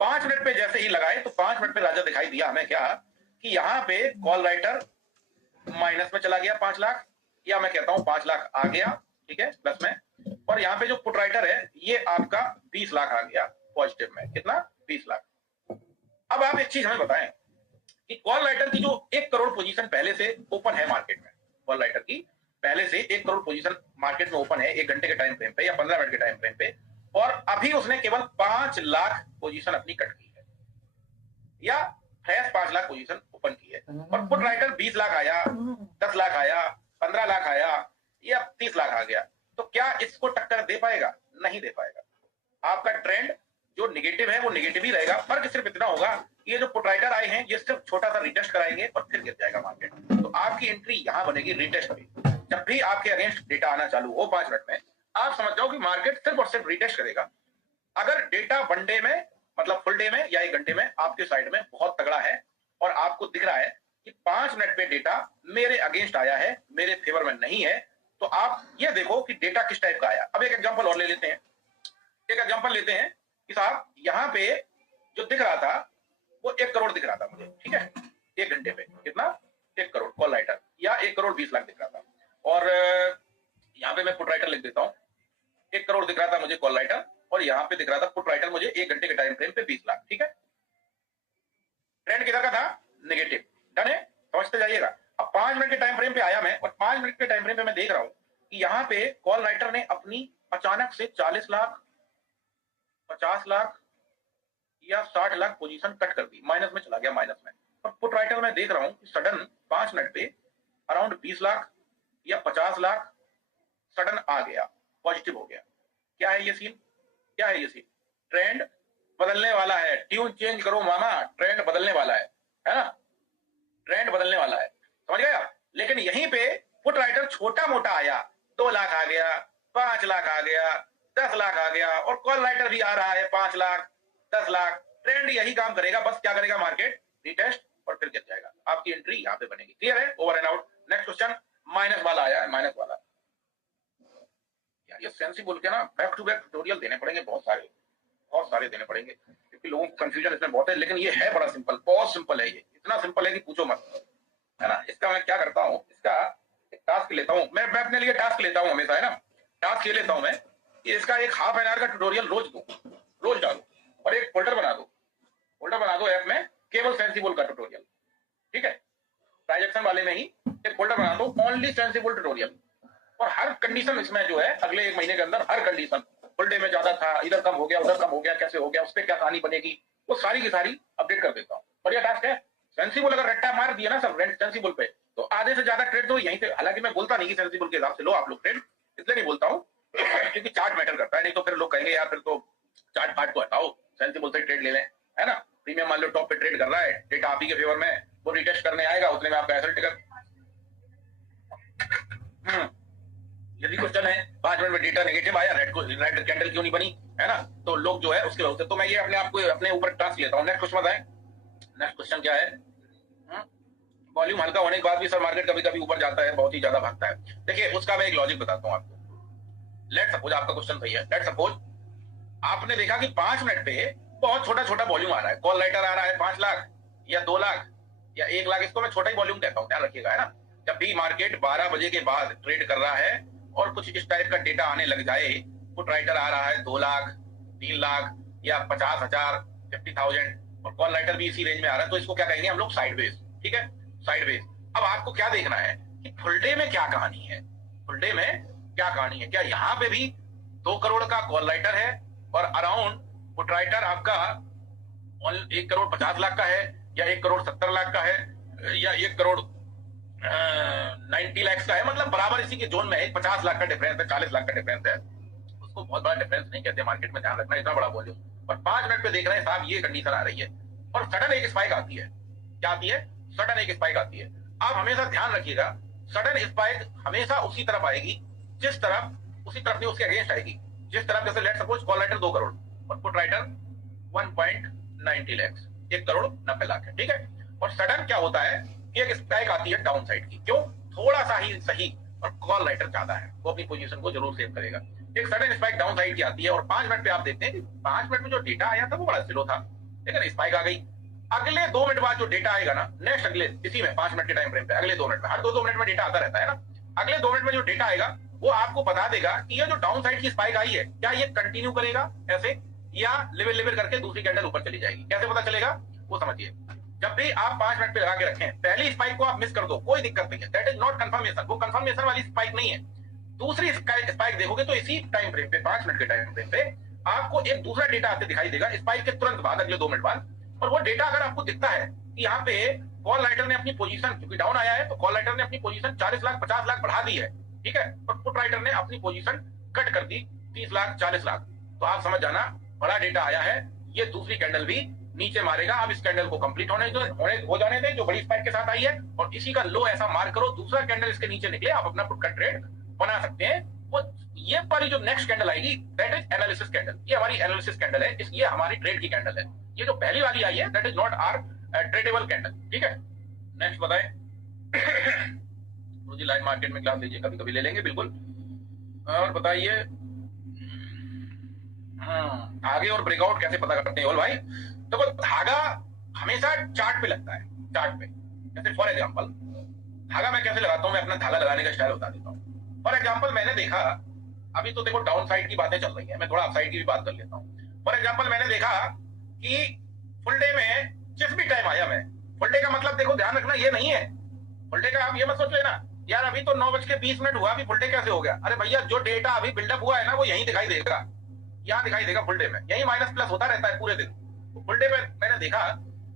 5 मिनट पे जैसे ही लगाए तो 5 मिनट पे राजा दिखाई दिया हमें क्या कि यहाँ पे कॉल राइटर माइनस में चला गया 5 लाख, या मैं कहता हूं 5 लाख आ गया, ठीक है, प्लस में, और यहाँ पे जो पुट राइटर है ये आपका 20 लाख आ गया पॉजिटिव में, कितना 20 लाख। अब आप एक चीज हमें बताएं कि कॉल राइटर की जो 1 करोड़ पोजीशन पहले से ओपन है मार्केट में, कॉल राइटर की पहले से 1 करोड़ पोजीशन मार्केट में ओपन है 1 घंटे के टाइम फ्रेम पे या 15 मिनट के टाइम फ्रेम पे, और अभी उसने केवल 5 लाख पोजीशन अपनी कट की है, या फ्रेश 5 लाख पोजीशन ओपन की है, और पुट राइटर 20 लाख आया, 10 लाख आया, 15 लाख आया, या 30 लाख आ गया, तो क्या इसको टक्कर दे पाएगा? नहीं दे पाएगा। आपका ट्रेंड जो निगेटिव है वो निगेटिव ही रहेगा। फर्क सिर्फ इतना होगा कि ये जो पुट राइटर आए हैं ये सिर्फ छोटा सा रिटेस्ट कराएंगे और फिर गिर जाएगा मार्केट। तो आपकी एंट्री यहां बनेगी रिटेस्ट पे। जब भी आपके अगेंस्ट डेटा आना चालू हो 5 मिनट में, आप समझ जाओ कि मार्केट सिर्फ और सिर्फ रिटेस्ट करेगा। अगर डेटा वन डे में मतलब फुल डे में या 1 घंटे में आपके साइड में बहुत तगड़ा है और आपको दिख रहा है कि 5 मिनट पे डेटा मेरे अगेंस्ट आया है, मेरे फेवर में नहीं है, तो आप ये देखो कि डेटा किस टाइप का आया। अब एक एग्जांपल और ले लेते हैं, एक एग्जांपल लेते हैं कि साहब यहाँ पे जो दिख रहा था वो 1 करोड़ दिख रहा था मुझे, ठीक है, 1 घंटे पे कितना 1 करोड़ कॉल राइटर, या 1 करोड़ 20 लाख दिख रहा था, और यहाँ पे मैं पुट राइटर लिख देता हूँ, 1 करोड़ दिख रहा था मुझे कॉल राइटर, और यहाँ पे दिख रहा था पुट राइटर मुझे 1 घंटे के टाइम फ्रेम पे 20 लाख, ठीक है। ट्रेंड किधर का था? नेगेटिव। डन है, समझते जाइएगा। अब 5 मिनट के टाइम फ्रेम पे आया मैं, और 5 मिनट के टाइम फ्रेम पे मैं देख रहा हूं कि यहाँ पे कॉल राइटर ने अपनी अचानक से 40 लाख, 50 लाख, या 60 लाख पोजीशन कट कर दी, माइनस में चला गया, माइनस में। और पुट राइटर में देख रहा हूं कि सडन 5 मिनट पे अराउंड 20 लाख या 50 लाख सडन आ गया, पॉजिटिव हो गया। क्या है ये सीन? क्या है ये सीन? ट्रेंड बदलने वाला है, ट्यून चेंज करो मामा, ट्रेंड बदलने वाला है ना, ट्रेंड बदलने वाला है, समझ गया। लेकिन यहीं पे पुट राइटर छोटा मोटा आया, 2 लाख आ गया, 5 लाख आ गया, 10 लाख आ गया, और कॉल राइटर भी आ रहा है 5 लाख 10 लाख। ट्रेंड यही काम करेगा, बस क्या करेगा मार्केट, रिटेस्ट और फिर गिर जाएगा। आपकी एंट्री यहाँ पे बनेगी। क्लियर है? Over and out. Next question, minus वाला आया है, माइनस वाला। यार ये सेंसिबल के ना बैक टू बैक ट्यूटोरियल देने पड़ेंगे, बहुत सारे देने पड़ेंगे, क्योंकि लोगों को कंफ्यूजन इसमें बहुत है। लेकिन ये है बड़ा सिंपल, बहुत सिंपल है, ये इतना सिंपल है कि पूछो मत, है ना। इसका मैं क्या करता हूँ, इसका एक टास्क लेता हूँ मैं अपने लिए टास्क लेता हूँ हमेशा, है ना। टास्क ये लेता हूँ मैं कि इसका एक हाफ एन आवर का ट्यूटोरियल रोज दो, रोज डालो, और एक फोल्डर बना दो ऐप में, केवल सेंसिबल का ट्यूटोरियल, ठीक है। ट्रांजैक्शन वाले में ही एक फोल्डर बना दो, ओनली सेंसिबल ट्यूटोरियल, और हर कंडीशन इसमें जो है अगले 1 महीने के अंदर, हर कंडीशन, फुल डे में ज्यादा था, इधर कम हो गया, उधर कम हो गया, कैसे हो गया, उस पर क्या कहानी बनेगी, वो सारी की सारी अपडेट कर देता हूँ। बढ़िया टास्क है। सेंसिबल अगर रट्टा मार दिया ना सब सेंसिबल पे, तो आधे से ज्यादा ट्रेड तो यहीं पे। हालांकि मैं बोलता नहीं कि सेंसिबल के हिसाब से लो आप लोग ट्रेड, इसलिए नहीं बोलता हूँ क्योंकि चार्ट मैटर करता है, नहीं तो फिर लोग कहेंगे यार फिर तो चार्ट पार्ट को हटाओ, सेंसिबल से ट्रेड ले लें, है ना। प्रीमियम मान लो टॉप पे ट्रेड कर रहा है, डेटा आप ही के फेवर में, वो रिटेस्ट करने आएगा, उतने में आपका एसेट टिकर। यदि क्वेश्चन है 5 मिनट में डेटा नेगेटिव आया, रेड कैंडल क्यों नहीं बनी, है ना, तो लोग जो है उसके वजह से, तो मैं ये अपने आप को अपने ऊपर टास्क लेता हूँ। नेक्स्ट क्वेश्चन बताएं। नेक्स्ट क्वेश्चन क्या है? वॉल्यूम हल्का होने के बाद भी सर मार्केट कभी कभी ऊपर जाता है, बहुत ही ज्यादा भागता है। देखिए उसका मैं एक लॉजिक बताता हूँ आपको। लेट सपोज आपका क्वेश्चन सही है, लेट सपोज आपने देखा कि 5 मिनट पे बहुत छोटा छोटा वॉल्यूम आ रहा है, कॉल राइटर आ रहा है 5 लाख या 2 लाख या 1 लाख, इसको मैं छोटा ही वॉल्यूम कहता हूँ, ध्यान रखिएगा, है ना। जब भी मार्केट 12 बजे के बाद ट्रेड कर रहा है और कुछ इस टाइप का डेटा आने लग जाए, पुट राइटर आ रहा है 2 लाख 3 लाख या 50,000 50,000 और कॉल राइटर भी इसी रेंज में आ रहा है, तो इसको क्या कहेंगे हम लोग, साइडवेज, ठीक है, साइडवेज। अब आपको क्या देखना है कि फुल डे में क्या कहानी है, फुल डे में क्या कहानी है। क्या यहाँ पे भी 2 करोड़ का कॉल राइटर है और अराउंड पुट राइटर आपका 1 करोड़ 50 लाख का है, या 1 करोड़ 70 लाख का है, या 1 करोड़ 90 लाख का है, मतलब बराबर इसी के जोन में है। 50 लाख का डिफरेंस है, 40 लाख का डिफरेंस है, उसको बहुत बड़ा डिफरेंस नहीं कहते मार्केट में, ध्यान रखना, इतना बड़ा वॉल्यूम। और 5 मिनट पे देख रहे हैं साहब ये कंडीशन आ रही है और सडन एक स्पाइक आती है। क्या आती है? सडन एक स्पाइक आती है। आप हमेशा ध्यान रखिएगा, सडन स्पाइक हमेशा उसी तरफ आएगी जिस तरफ, उसी तरफ नहीं उसके अगेंस्ट आएगी जिस तरफ, जैसे let suppose call writer 2 crore और पुट राइटर 1.90 लाख, 1 करोड़ 90 लाख है, ठीक है। और सडन क्या होता है, एक स्पाइक आती है डाउन साइड की, क्यों, थोड़ा सा ही सही, और कॉल राइटर ज्यादा है, वो अपनी पोजीशन को जरूर सेव करेगा। एक सडन स्पाइक डाउन साइड की आती है और 5 मिनट पे आप देखते हैं कि 5 मिनट में जो डेटा आया था वो बड़ा स्लो था, लेकिन स्पाइक आ गई। अगले 2 मिनट बाद जो डेटा आएगा ना, नेक्स्ट अगले इसी में 5 मिनट के टाइम फ्रेम पे, अगले 2 मिनट में, हर 2 मिनट में डेटा आता रहता है ना, अगले 2 मिनट में जो डेटा आएगा वो आपको बता देगा कि ये जो डाउन साइड की स्पाइक आई है, क्या ये कंटिन्यू करेगा ऐसे, या लेवल लेवल करके दूसरी कैंडल ऊपर चली जाएगी। कैसे पता चलेगा वो समझिए। जब भी आप 5 मिनट पे लगा के रखें, पहली स्पाइक को आप मिस कर दो, कोई दिक्कत नहीं है, दैट इज नॉट कंफर्मेशन, वो कंफर्मेशन वाली स्पाइक नहीं है। दूसरी स्पाइक देखोगे तो इसी टाइम फ्रेम पे, 5 मिनट के टाइम फ्रेम पे आपको एक दूसरा डेटा आते दिखाई देगा स्पाइक के तुरंत बाद, अगले 2 मिनट बाद। और वो डेटा अगर आपको दिखता है कि यहाँ पे कॉल राइटर ने अपनी पोजीशन, क्योंकि डाउन आया है तो कॉल राइटर ने अपनी पोजीशन 40 लाख 50 लाख बढ़ा दी है, ठीक है, और पुट राइटर ने अपनी पोजीशन कट कर दी 30 लाख 40 लाख, तो आप समझ जाना बड़ा डेटा आया है, ये दूसरी कैंडल भी नीचे मारेगा। अब इस कैंडल को कंप्लीट हो जाने दें जो बड़ी स्पाइक के साथ आई है, और इसी का लो ऐसा मार्क करो, दूसरा कैंडल इसके नीचे निकले, आप अपना पुट का ट्रेड बना सकते हैं। वो ये वाली जो नेक्स्ट कैंडल आएगी दैट इज एनालिसिस कैंडल, ये हमारी एनालिसिस कैंडल है, ये हमारी ट्रेड की कैंडल है। ये जो पहली वाली आई है that is not our tradable candle, ठीक है। नेक्स्ट बताएं। जी लाइव मार्केट में क्लास लीजिए, कभी कभी ले लेंगे, बिल्कुल। और बताइए धागे और ब्रेकआउट कैसे पता करते हैं बोल भाई। देखो तो धागा हमेशा चार्ट पे लगता है, चार्ट पे। जैसे फॉर एग्जांपल धागा मैं कैसे लगाता हूँ, मैं अपना धागा लगाने का स्टाइल बता देता हूँ। फॉर एग्जांपल मैंने देखा, अभी तो देखो डाउन साइड की बातें चल रही है, मैं थोड़ा अप साइड की भी बात कर लेता हूँ। फॉर एग्जांपल मैंने देखा कि फुल डे में जिस भी टाइम आया, मैं फुल डे का मतलब देखो ध्यान रखना ये नहीं है, फुल डे का आप ये मत सोच लेना यार अभी तो 9:20 हुआ, अभी फुल डे कैसे हो गया। अरे भैया जो डेटा अभी बिल्डअप हुआ है ना वो यहीं दिखाई देगा, यहाँ दिखाई देगा फुल डे में, यही माइनस प्लस होता रहता है पूरे दिन, तो फुल डे पे मैंने देखा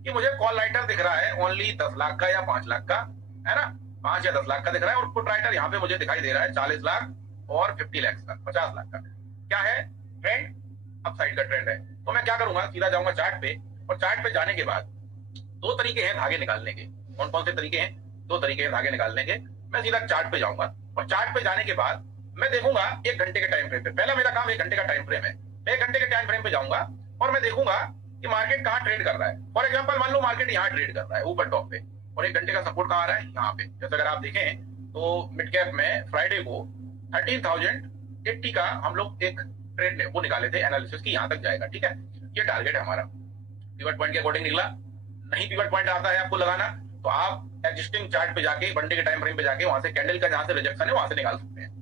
कि मुझे कॉल राइटर दिख रहा है ओनली 10 लाख का या 5 लाख का, है ना, 5 या 10 लाख का दिख रहा है, और पुट राइटर यहाँ पे मुझे दिखाई दे रहा है 40 लाख और 50 लाख का, 50 लाख का। क्या है? ट्रेंड अपसाइड का ट्रेंड है। तो मैं क्या करूंगा, सीधा जाऊंगा चार्ट पे, और चार्ट पे जाने के बाद दो तरीके हैं धागे निकालने के। कौन कौन से तरीके हैं? दो तरीके हैं धागे निकालने के। मैं सीधा चार्ट पे जाऊंगा, और चार्ट पे जाने के बाद मैं देखूंगा 1 घंटे के टाइम फ्रेम पे। पहला मेरा काम 1 घंटे का टाइम फ्रेम है। मैं 1 घंटे के टाइम फ्रेम पे जाऊंगा और मैं देखूंगा कि मार्केट कहाँ ट्रेड कर रहा है। फॉर एग्जाम्पल मान लो मार्केट यहाँ ट्रेड कर रहा है ऊपर टॉप पे, और 1 घंटे का सपोर्ट कहाँ आ रहा है? यहाँ पे। जैसे अगर आप देखें तो मिड कैप में फ्राइडे को 13,080 का हम लोग एक ट्रेड वो निकाले थे एनालिसिस की, यहाँ तक जाएगा, ठीक है। ये टारगेट है हमारा। पिवट पॉइंट के अकॉर्डिंग निकला। नहीं पिवट पॉइंट आता है आपको लगाना, तो आप एग्जिस्टिंग चार्ट पे जाके, वन डे के टाइम फ्रेम पे जाके वहां से कैंडल का जहां से रिजेक्शन है वहां से निकाल सकते हैं।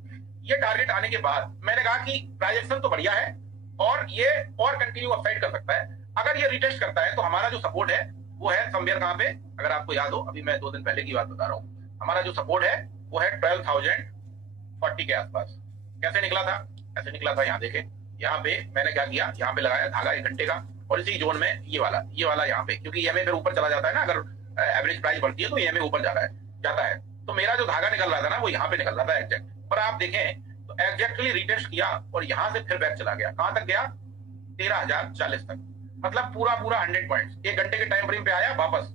ये टारगेट आने के बाद मैंने कहा कि ट्रांजैक्शन तो बढ़िया है और ये और कंटिन्यू अपसाइड कर सकता है। अगर ये रिटेस्ट करता है तो हमारा जो सपोर्ट है वो है समवेयर कहां पे, अगर आपको याद हो, अभी मैं 2 दिन पहले की बात बता रहा हूँ, हमारा जो सपोर्ट है वो है 12,040 के आसपास। कैसे निकला था? ऐसे निकला था, यहाँ देखे, यहाँ पे मैंने क्या किया, यहाँ पे लगाया धागा 1 घंटे का, और इसी जोन में ये वाला यहाँ पे, क्योंकि ईएमए फिर ऊपर चला जाता है ना, अगर एवरेज प्राइस बढ़ती है तो ईएमए ऊपर जाता है। तो मेरा जो धागा निकल रहा था ना वो यहाँ पे निकल रहा था एग्जैक्ट, पर आप देखें तो एग्जैक्टली रिटेस्ट किया और यहाँ से फिर बैक चला गया। कहां तक गया? 13,040 तक। मतलब पूरा 100 पॉइंट्स 1 घंटे के टाइम फ्रेम पे आया वापस।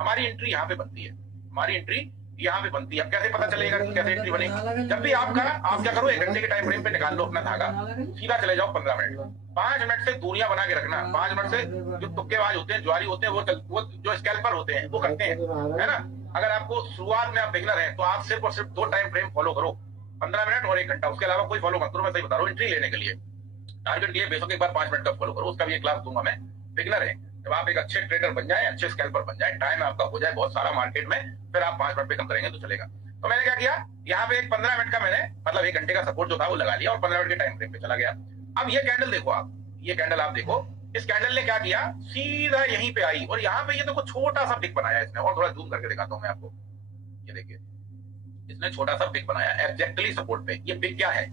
हमारी एंट्री यहाँ पे बनती है, हमारी एंट्री यहाँ पे बनती है। अब कैसे पता चलेगा कि कैसे एंट्री बनेगी? जब भी आप क्या करो, 1 घंटे के टाइम फ्रेम पे निकाल लो अपना धागा, सीधा चले जाओ 15 मिनट। 5 मिनट से दूरियां बना के रखना। 5 मिनट से जो तुक्केबाज होते हैं, ज्वारी होते हैं, वो जो स्कैल्पर होते हैं वो करते हैं, है ना। अगर आपको शुरुआत में आप बिगिनर हैं तो आप सिर्फ और सिर्फ 2 टाइम फ्रेम फॉलो करो, 15 मिनट और 1 घंटा, उसके अलावा कोई फॉलो मत करो। मैं सही बता रहा हूँ, एंट्री लेने के लिए, टारगेट के लिए बेशक एक बार 5 मिनट का फॉलो करो, उसका भी एक क्लास दूंगा मैं। बिगिनर है, जब आप एक अच्छे ट्रेडर बन जाए, अच्छे स्कैल्पर बन जाए, टाइम आपका हो जाए बहुत सारा मार्केट में, फिर आप 5 मिनट पे कम करेंगे तो चलेगा। तो मैंने क्या किया, यहाँ पे एक 15 मिनट का मैंने, मतलब 1 घंटे का सपोर्ट जो था वो लगा लिया और 15 मिनट के टाइम फ्रेम पे चला गया। अब ये कैंडल देखो आप, ये कैंडल आप देखो, इस कैंडल ने क्या किया, सीधा यहीं पे आई और यहाँ पे ये देखो छोटा सा पिक बनाया इसने। और थोड़ा जूम करके दिखाता हूँ मैं आपको, ये देखिए, इसने छोटा सा पिक बनाया एग्जैक्टली सपोर्ट पे। ये पिक क्या है?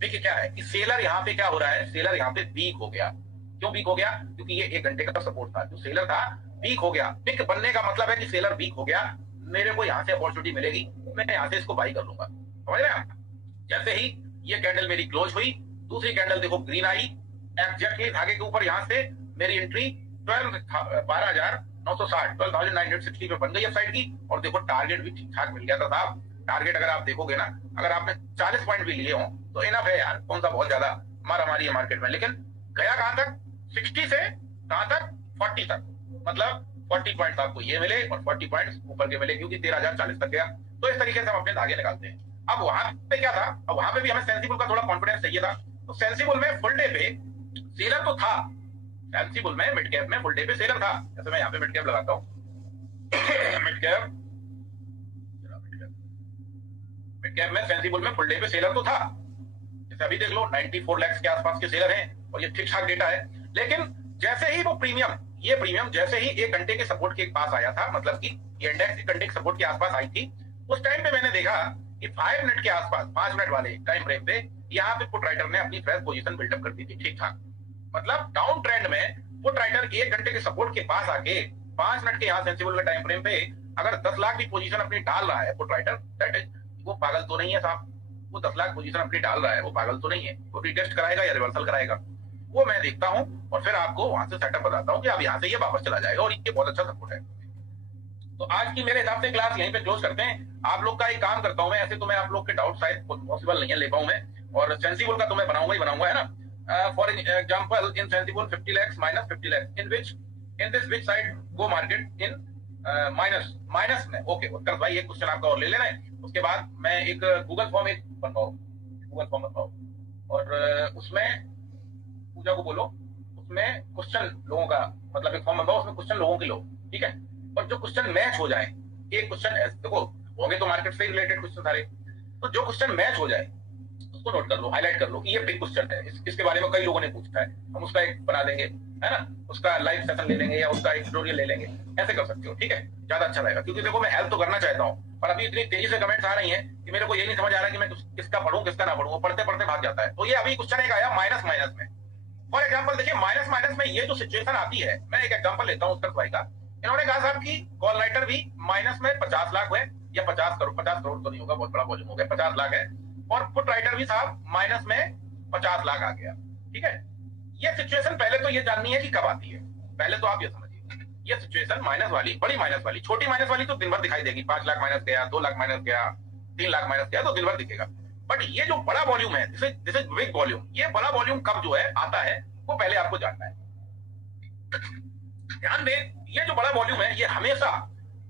पिक क्या है कि सेलर यहाँ पे क्या हो रहा है, सेलर यहाँ पे वीक हो गया। क्यों वीक हो गया? क्योंकि ये 1 घंटे का सपोर्ट था, जो सेलर था वीक हो गया। पिक बनने का मतलब है कि सेलर वीक हो गया, मेरे को यहाँ से अपॉर्चुनिटी मिलेगी, मैं यहाँ से इसको बाई कर लूंगा। समझ रहे हैं? जैसे ही ये कैंडल मेरी क्लोज हुई, दूसरी कैंडल देखो ग्रीन आई, एग्जैक्टली धागे के ऊपर यहाँ से मेरी एंट्री 12,960 पे बन गई साइड की। और देखो टारगेट भी ठीक ठाक मिल गया था साहब। टारगेट अगर आप देखोगे ना, अगर आपने 40 पॉइंट भी लिए हो तो इनफ है यार, कौन सा बहुत ज्यादा मारामारी है मार्केट में। लेकिन गया कहां तक? 60 से कहां तक? 40 तक। मतलब 40 पॉइंट आपको ये मिले और 40 पॉइंट ऊपर के मिले, क्योंकि 13,040 तक गया। तो इस तरीके से हम अपने धागे निकालते हैं। अब वहां पे क्या था, अब वहां पे भी हमें सेंसिबल का थोड़ा कॉन्फिडेंस चाहिए था। तो सेंसिबल में फुल डे पे सेलर तो था, सेंसिबल में मिड कैप में फुल डे पे सेलर था। जैसे मैं यहाँ पे मिड कैप लगाता हूँ, मिड कैप में सेंसिबल में फुल डे पे सेलर तो था। जैसे अभी देख लो 94 लाख के आसपास के सेलर हैं और ये ठीक ठाक डेटा है। लेकिन जैसे ही वो प्रीमियम, ये प्रीमियम जैसे ही 1 घंटे के सपोर्ट के पास आया था, मतलब कि ये इंडेक्स 1 घंटे के सपोर्ट के आसपास आई थी, उस टाइम पे मैंने देखा कि 5 मिनट के आसपास, 5 मिनट वाले टाइम फ्रेम पे यहाँ पे पुट राइटर ने अपनी फ्रेश पोजीशन बिल्डअप कर दी थी ठीक ठाक। मतलब डाउन ट्रेंड में पुट राइटर 1 घंटे के सपोर्ट के पास आके 5 मिनट के यहाँ सेंसिबल का टाइम फ्रेम पे अगर 10 लाख की पोजीशन अपनी डाल रहा है पुट राइटर, दैट इज, वो पागल तो नहीं है साहब। वो 10 लाख पोजीशन अपनी डाल रहा है, वो पागल तो नहीं है। वो रिटेस्ट कराएगा या रिवर्सल कराएगा, वो मैं देखता हूँ और फिर आपको वहां से सेटअप बताता हूँ कि अब यहाँ से ये वापस चला जाएगा और ये बहुत अच्छा सपोर्ट है। तो आज की मेरे हिसाब से क्लास यहीं पे क्लोज करते हैं। आप लोग का एक काम करता हूँ मैं, ऐसे तो मैं आप लोग के डाउट शायद पॉसिबल नहीं है ले पाऊँ मैं, और सेंसिबल का तो मैं बनाऊंगा ही बनाऊंगा, है ना। For example in sensible 50 lakhs minus 50 lakhs in this which side go market in minus में। ओके उत्तर भाई, एक क्वेश्चन आपका और ले लेना है, उसके बाद मैं एक गूगल फॉर्म एक बनवाओ, गूगल फॉर्म बनवाओ और उसमें पूजा को बोलो, उसमें क्वेश्चन लोगों का, मतलब एक फॉर्म बनवाओ, उसमें क्वेश्चन लोगों के लो, ठीक है। और जो क्वेश्चन मैच हो जाए, एक क्वेश्चन देखो होंगे तो मार्केट से रिलेटेड क्वेश्चन सारे, तो जो क्वेश्चन मैच हो जाए उसको नोट कर लो, हाईलाइट कर लो कि ये बिग क्वेश्चन है, इसके बारे में कई लोगों ने पूछा है, हम उसका एक बना देंगे, है ना, उसका लाइव सेशन ले लेंगे या उसका एक ट्यूटोरियल ले लेंगे। ऐसे कर सकते हो, ठीक है, ज्यादा अच्छा रहेगा। क्योंकि देखो मैं हेल्प तो करना चाहता हूँ, पर अभी इतनी तेजी से कमेंट्स आ रही हैं कि मेरे को ये नहीं समझ आ रहा कि मैं किसका पढ़ूं किसका ना पढ़ूं, पढ़ते पढ़ते भाग जाता है। तो ये अभी क्वेश्चन एक आया माइनस में, फॉर एग्जाम्पल देखिए माइनस माइनस में ये जो सिचुएशन आती है, मैं एक एग्जाम्पल लेता हूँ उत्कर्ष भाई का। इन्होंने कहा साहब की कॉल राइटर भी माइनस में 50 लाख हुए या 50 करोड़, 50 करोड़ तो नहीं होगा, बहुत बड़ा वॉल्यूम हो गया, 50 लाख है, और पुट राइटर भी साहब माइनस में 50 लाख आ गया। ठीक है, ये सिचुएशन पहले तो ये जाननी है कि कब आती है। पहले तो आप ये समझिए, ये सिचुएशन माइनस वाली, बड़ी माइनस वाली, छोटी माइनस वाली तो दिन भर दिखाई देगी, 5 लाख माइनस गया, 2 लाख माइनस गया, 3 लाख माइनस गया तो दिन भर दिखेगा। बट ये जो बड़ा वॉल्यूम है, दिस इज बिग वॉल्यूम, ये बड़ा वॉल्यूम कब जो है आता है वो पहले आपको जानना है। ध्यान दें, ये जो बड़ा वॉल्यूम है ये हमेशा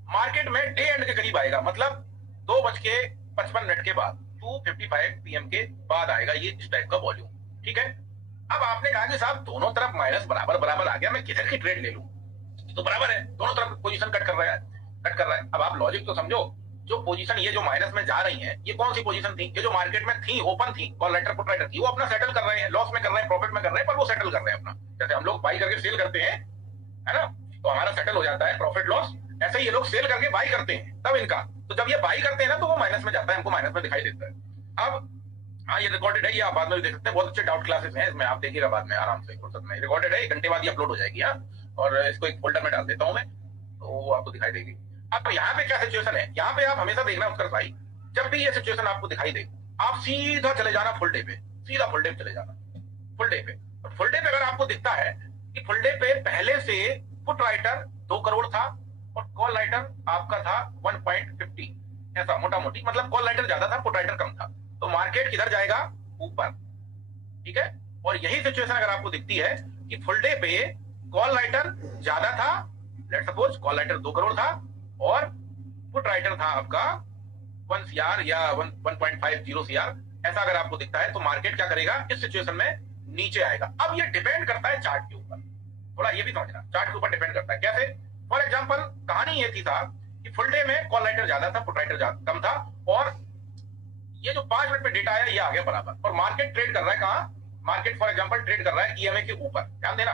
मार्केट में डे एंड के करीब आएगा, मतलब 2:55 के बाद, 2:55 PM के बाद आएगा ये इस टाइप का वॉल्यूम। ठीक है, अब आपने कहा कि साहब दोनों तरफ माइनस बराबर बराबर आ गया, मैं किधर की ट्रेड ले लूं? तो बराबर है, दोनों तरफ पोजीशन कट कर रहा है। अब आप लॉजिक तो समझो, जो पोजीशन ये जो माइनस में जा रही है, ये कौन सी पोजीशन थी? ये जो मार्केट में थी, ओपन थी, कॉल राइटर पुट राइटर थी, वो अपना सेटल कर रहे हैं, लॉस में कर रहे हैं, प्रॉफिट में कर रहे हैं, पर वो सेटल कर रहे हैं अपना। जैसे हम लोग बाई करके सेल करते हैं, है ना, तो हमारा सेटल हो जाता है प्रॉफिट लॉस, ऐसे ये लोग सेल करके बाई करते हैं, तब इनका, तो जब ये बाई करते हैं ना तो वो माइनस में जाता है, हमको माइनस में दिखाई देता है। अब हाँ, ये रिकॉर्डेड है, ये आप बाद में भी देख सकते हैं, बहुत अच्छे डाउट क्लासेस हैं इसमें, आप देखिएगा बाद में आराम से, फुर्सत में, रिकॉर्डेड है, 1 घंटे बाद ये अपलोड हो जाएगी। और इसको एक फोल्डर में डाल देता हूँ मैं, तो वो आपको दिखाई देगी। अब यहाँ पे क्या सिचुएशन है, यहाँ पे आप हमेशा देखना उत्कर्ष भाई, जब भी ये सिचुएशन आपको दिखाई दे, आप सीधा चले जाना फुल डे पे, सीधा फुल डे पे चले जाना, फुल डे पे। और फुल डे पे अगर आपको दिखता है कि फुल डे पे पहले से पुट राइटर 2 करोड़ था और कॉल राइटर आपका था 1.50, ऐसा मोटा मोटी, मतलब कॉल राइटर ज्यादा था, पुट राइटर कम था, तो मार्केट किधर जाएगा? ऊपर। ठीक है, और यही सिचुएशन अगर आपको दिखती है कि फुल डे पे कॉल राइटर ज्यादा था, let's suppose call writer 2 crore था और पुट राइटर था आपका 1 CR या 1.50 CR, ऐसा अगर आपको दिखता है तो मार्केट क्या करेगा? इस सिचुएशन में नीचे आएगा। अब ये डिपेंड करता है चार्ट के ऊपर, थोड़ा ये भी समझना, चार्ट के ऊपर डिपेंड करता है। कैसे? फॉर एग्जांपल कहानी ये थी साहब कि फुल डे में कॉल राइटर ज्यादा था, पुट राइटर कम था, और ये जो 5 मिनट में डेटा आया ये आ गया बराबर, और मार्केट ट्रेड कर रहा है कहां? मार्केट फॉर एग्जांपल ट्रेड कर रहा है EMA के ऊपर, ध्यान देना,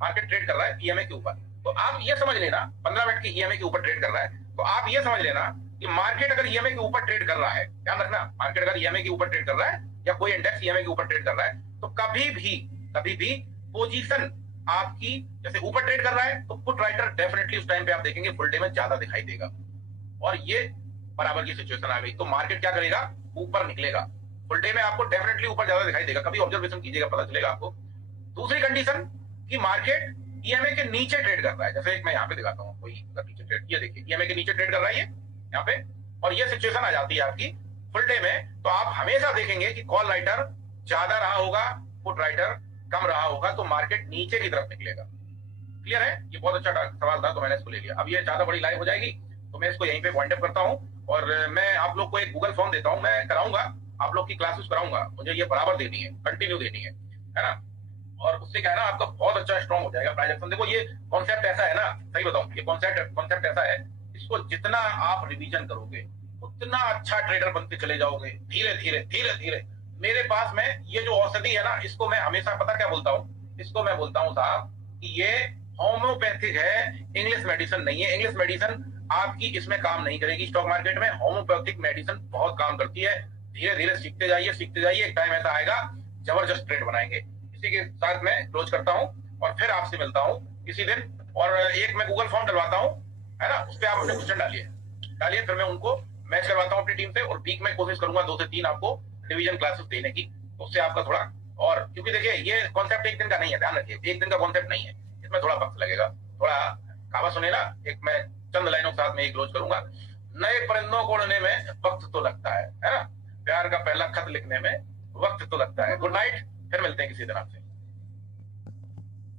मार्केट ट्रेड कर रहा है EMA के ऊपर। तो आप ये समझ लेना 15 मिनट की EMA के ऊपर ट्रेड कर रहा है, तो आप ये समझ लेना कि मार्केट अगर EMA के ऊपर ट्रेड कर रहा है, ध्यान रखना, मार्केट अगर EMA के ऊपर ट्रेड कर रहा है या कोई इंडेक्स EMA के ऊपर ट्रेड कर रहा है, तो कभी भी पोजीशन आपकी जैसे ऊपर ट्रेड कर रहा है तो पुट राइटर डेफिनेटली उस टाइम पे आप देखेंगे फुल डे में ज्यादा दिखाई देगा, और ये बराबर की सिचुएशन आ गई तो मार्केट क्या करेगा? ऊपर निकलेगा। फुल डे में आपको डेफिनेटली ऊपर ज्यादा दिखाई देगा, कभी ऑब्जर्वेशन कीजिएगा, पता चलेगा आपको। दूसरी कंडीशन कि मार्केट EMA के नीचे ट्रेड कर रहा है, जैसे मैं यहाँ पे दिखाता हूँ, कोई नीचे ट्रेड, ये देखिए EMA के नीचे ट्रेड कर रहा है ये यहाँ पे, और ये सिचुएशन आ जाती है आपकी फुल डे में, तो आप हमेशा देखेंगे कि कॉल राइटर ज्यादा रहा होगा, पुट राइटर कम रहा होगा, तो मार्केट नीचे की तरफ निकलेगा। क्लियर है? ये बहुत अच्छा सवाल था तो मैंने इसको ले लिया। अब ये ज्यादा बड़ी लाइव हो जाएगी तो मैं इसको यहीं पे पॉइंट अप करता हूँ, और मैं आप लोग को एक गूगल फॉर्म देता हूँ, मैं कराऊंगा, आप लोग की क्लासेस कराऊंगा, मुझे ये बराबर देनी है, कंटिन्यू देनी है ना, और उससे क्या है ना आपका बहुत अच्छा स्ट्रॉन्ग हो जाएगा प्राइजेक्शन। देखो ये कॉन्सेप्ट ऐसा है ना, सही बताऊं, ये कॉन्सेप्ट ऐसा है, इसको जितना आप रिवीजन करोगे उतना अच्छा ट्रेडर बनते चले जाओगे, धीरे धीरे। मेरे पास में ये जो औषधि है ना, इसको मैं हमेशा पता क्या बोलता हूँ, इसको मैं बोलता हूँ साहब कि ये होम्योपैथिक है, इंग्लिश मेडिसिन नहीं है। इंग्लिश मेडिसिन आपकी इसमें काम नहीं करेगी स्टॉक मार्केट में, होम्योपैथिक मेडिसिन बहुत काम करती है। धीरे धीरे सीखते जाइए, एक टाइम ऐसा आएगा जबरदस्त ट्रेड बनाएंगे। इसी के साथ मैं क्लोज करता हूँ और फिर आपसे मिलता हूँ किसी दिन, और एक मैं गूगल फॉर्म डलवाता हूँ, है ना, उस पर आप अपने क्वेश्चन डालिए, फिर मैं उनको मैच करवाता हूँ अपनी टीम से, और वीक में कोशिश करूंगा 2 से 3 आपको डिवीजन क्लासेस देने की, उससे आपका थोड़ा, और क्योंकि देखिए ये कॉन्सेप्ट एक दिन का नहीं है, ध्यान रखिए, एक दिन का कॉन्सेप्ट नहीं है, इसमें थोड़ा वक्त लगेगा। थोड़ा कहावत सुने ना, एक मैं चंद लाइनों के साथ में एक क्लोज करूंगा, नए परिंदों को उड़ने में वक्त तो लगता है ना, प्यार का पहला खत लिखने में वक्त तो लगता है। गुड नाइट, फिर मिलते हैं किसी दिन आपसे।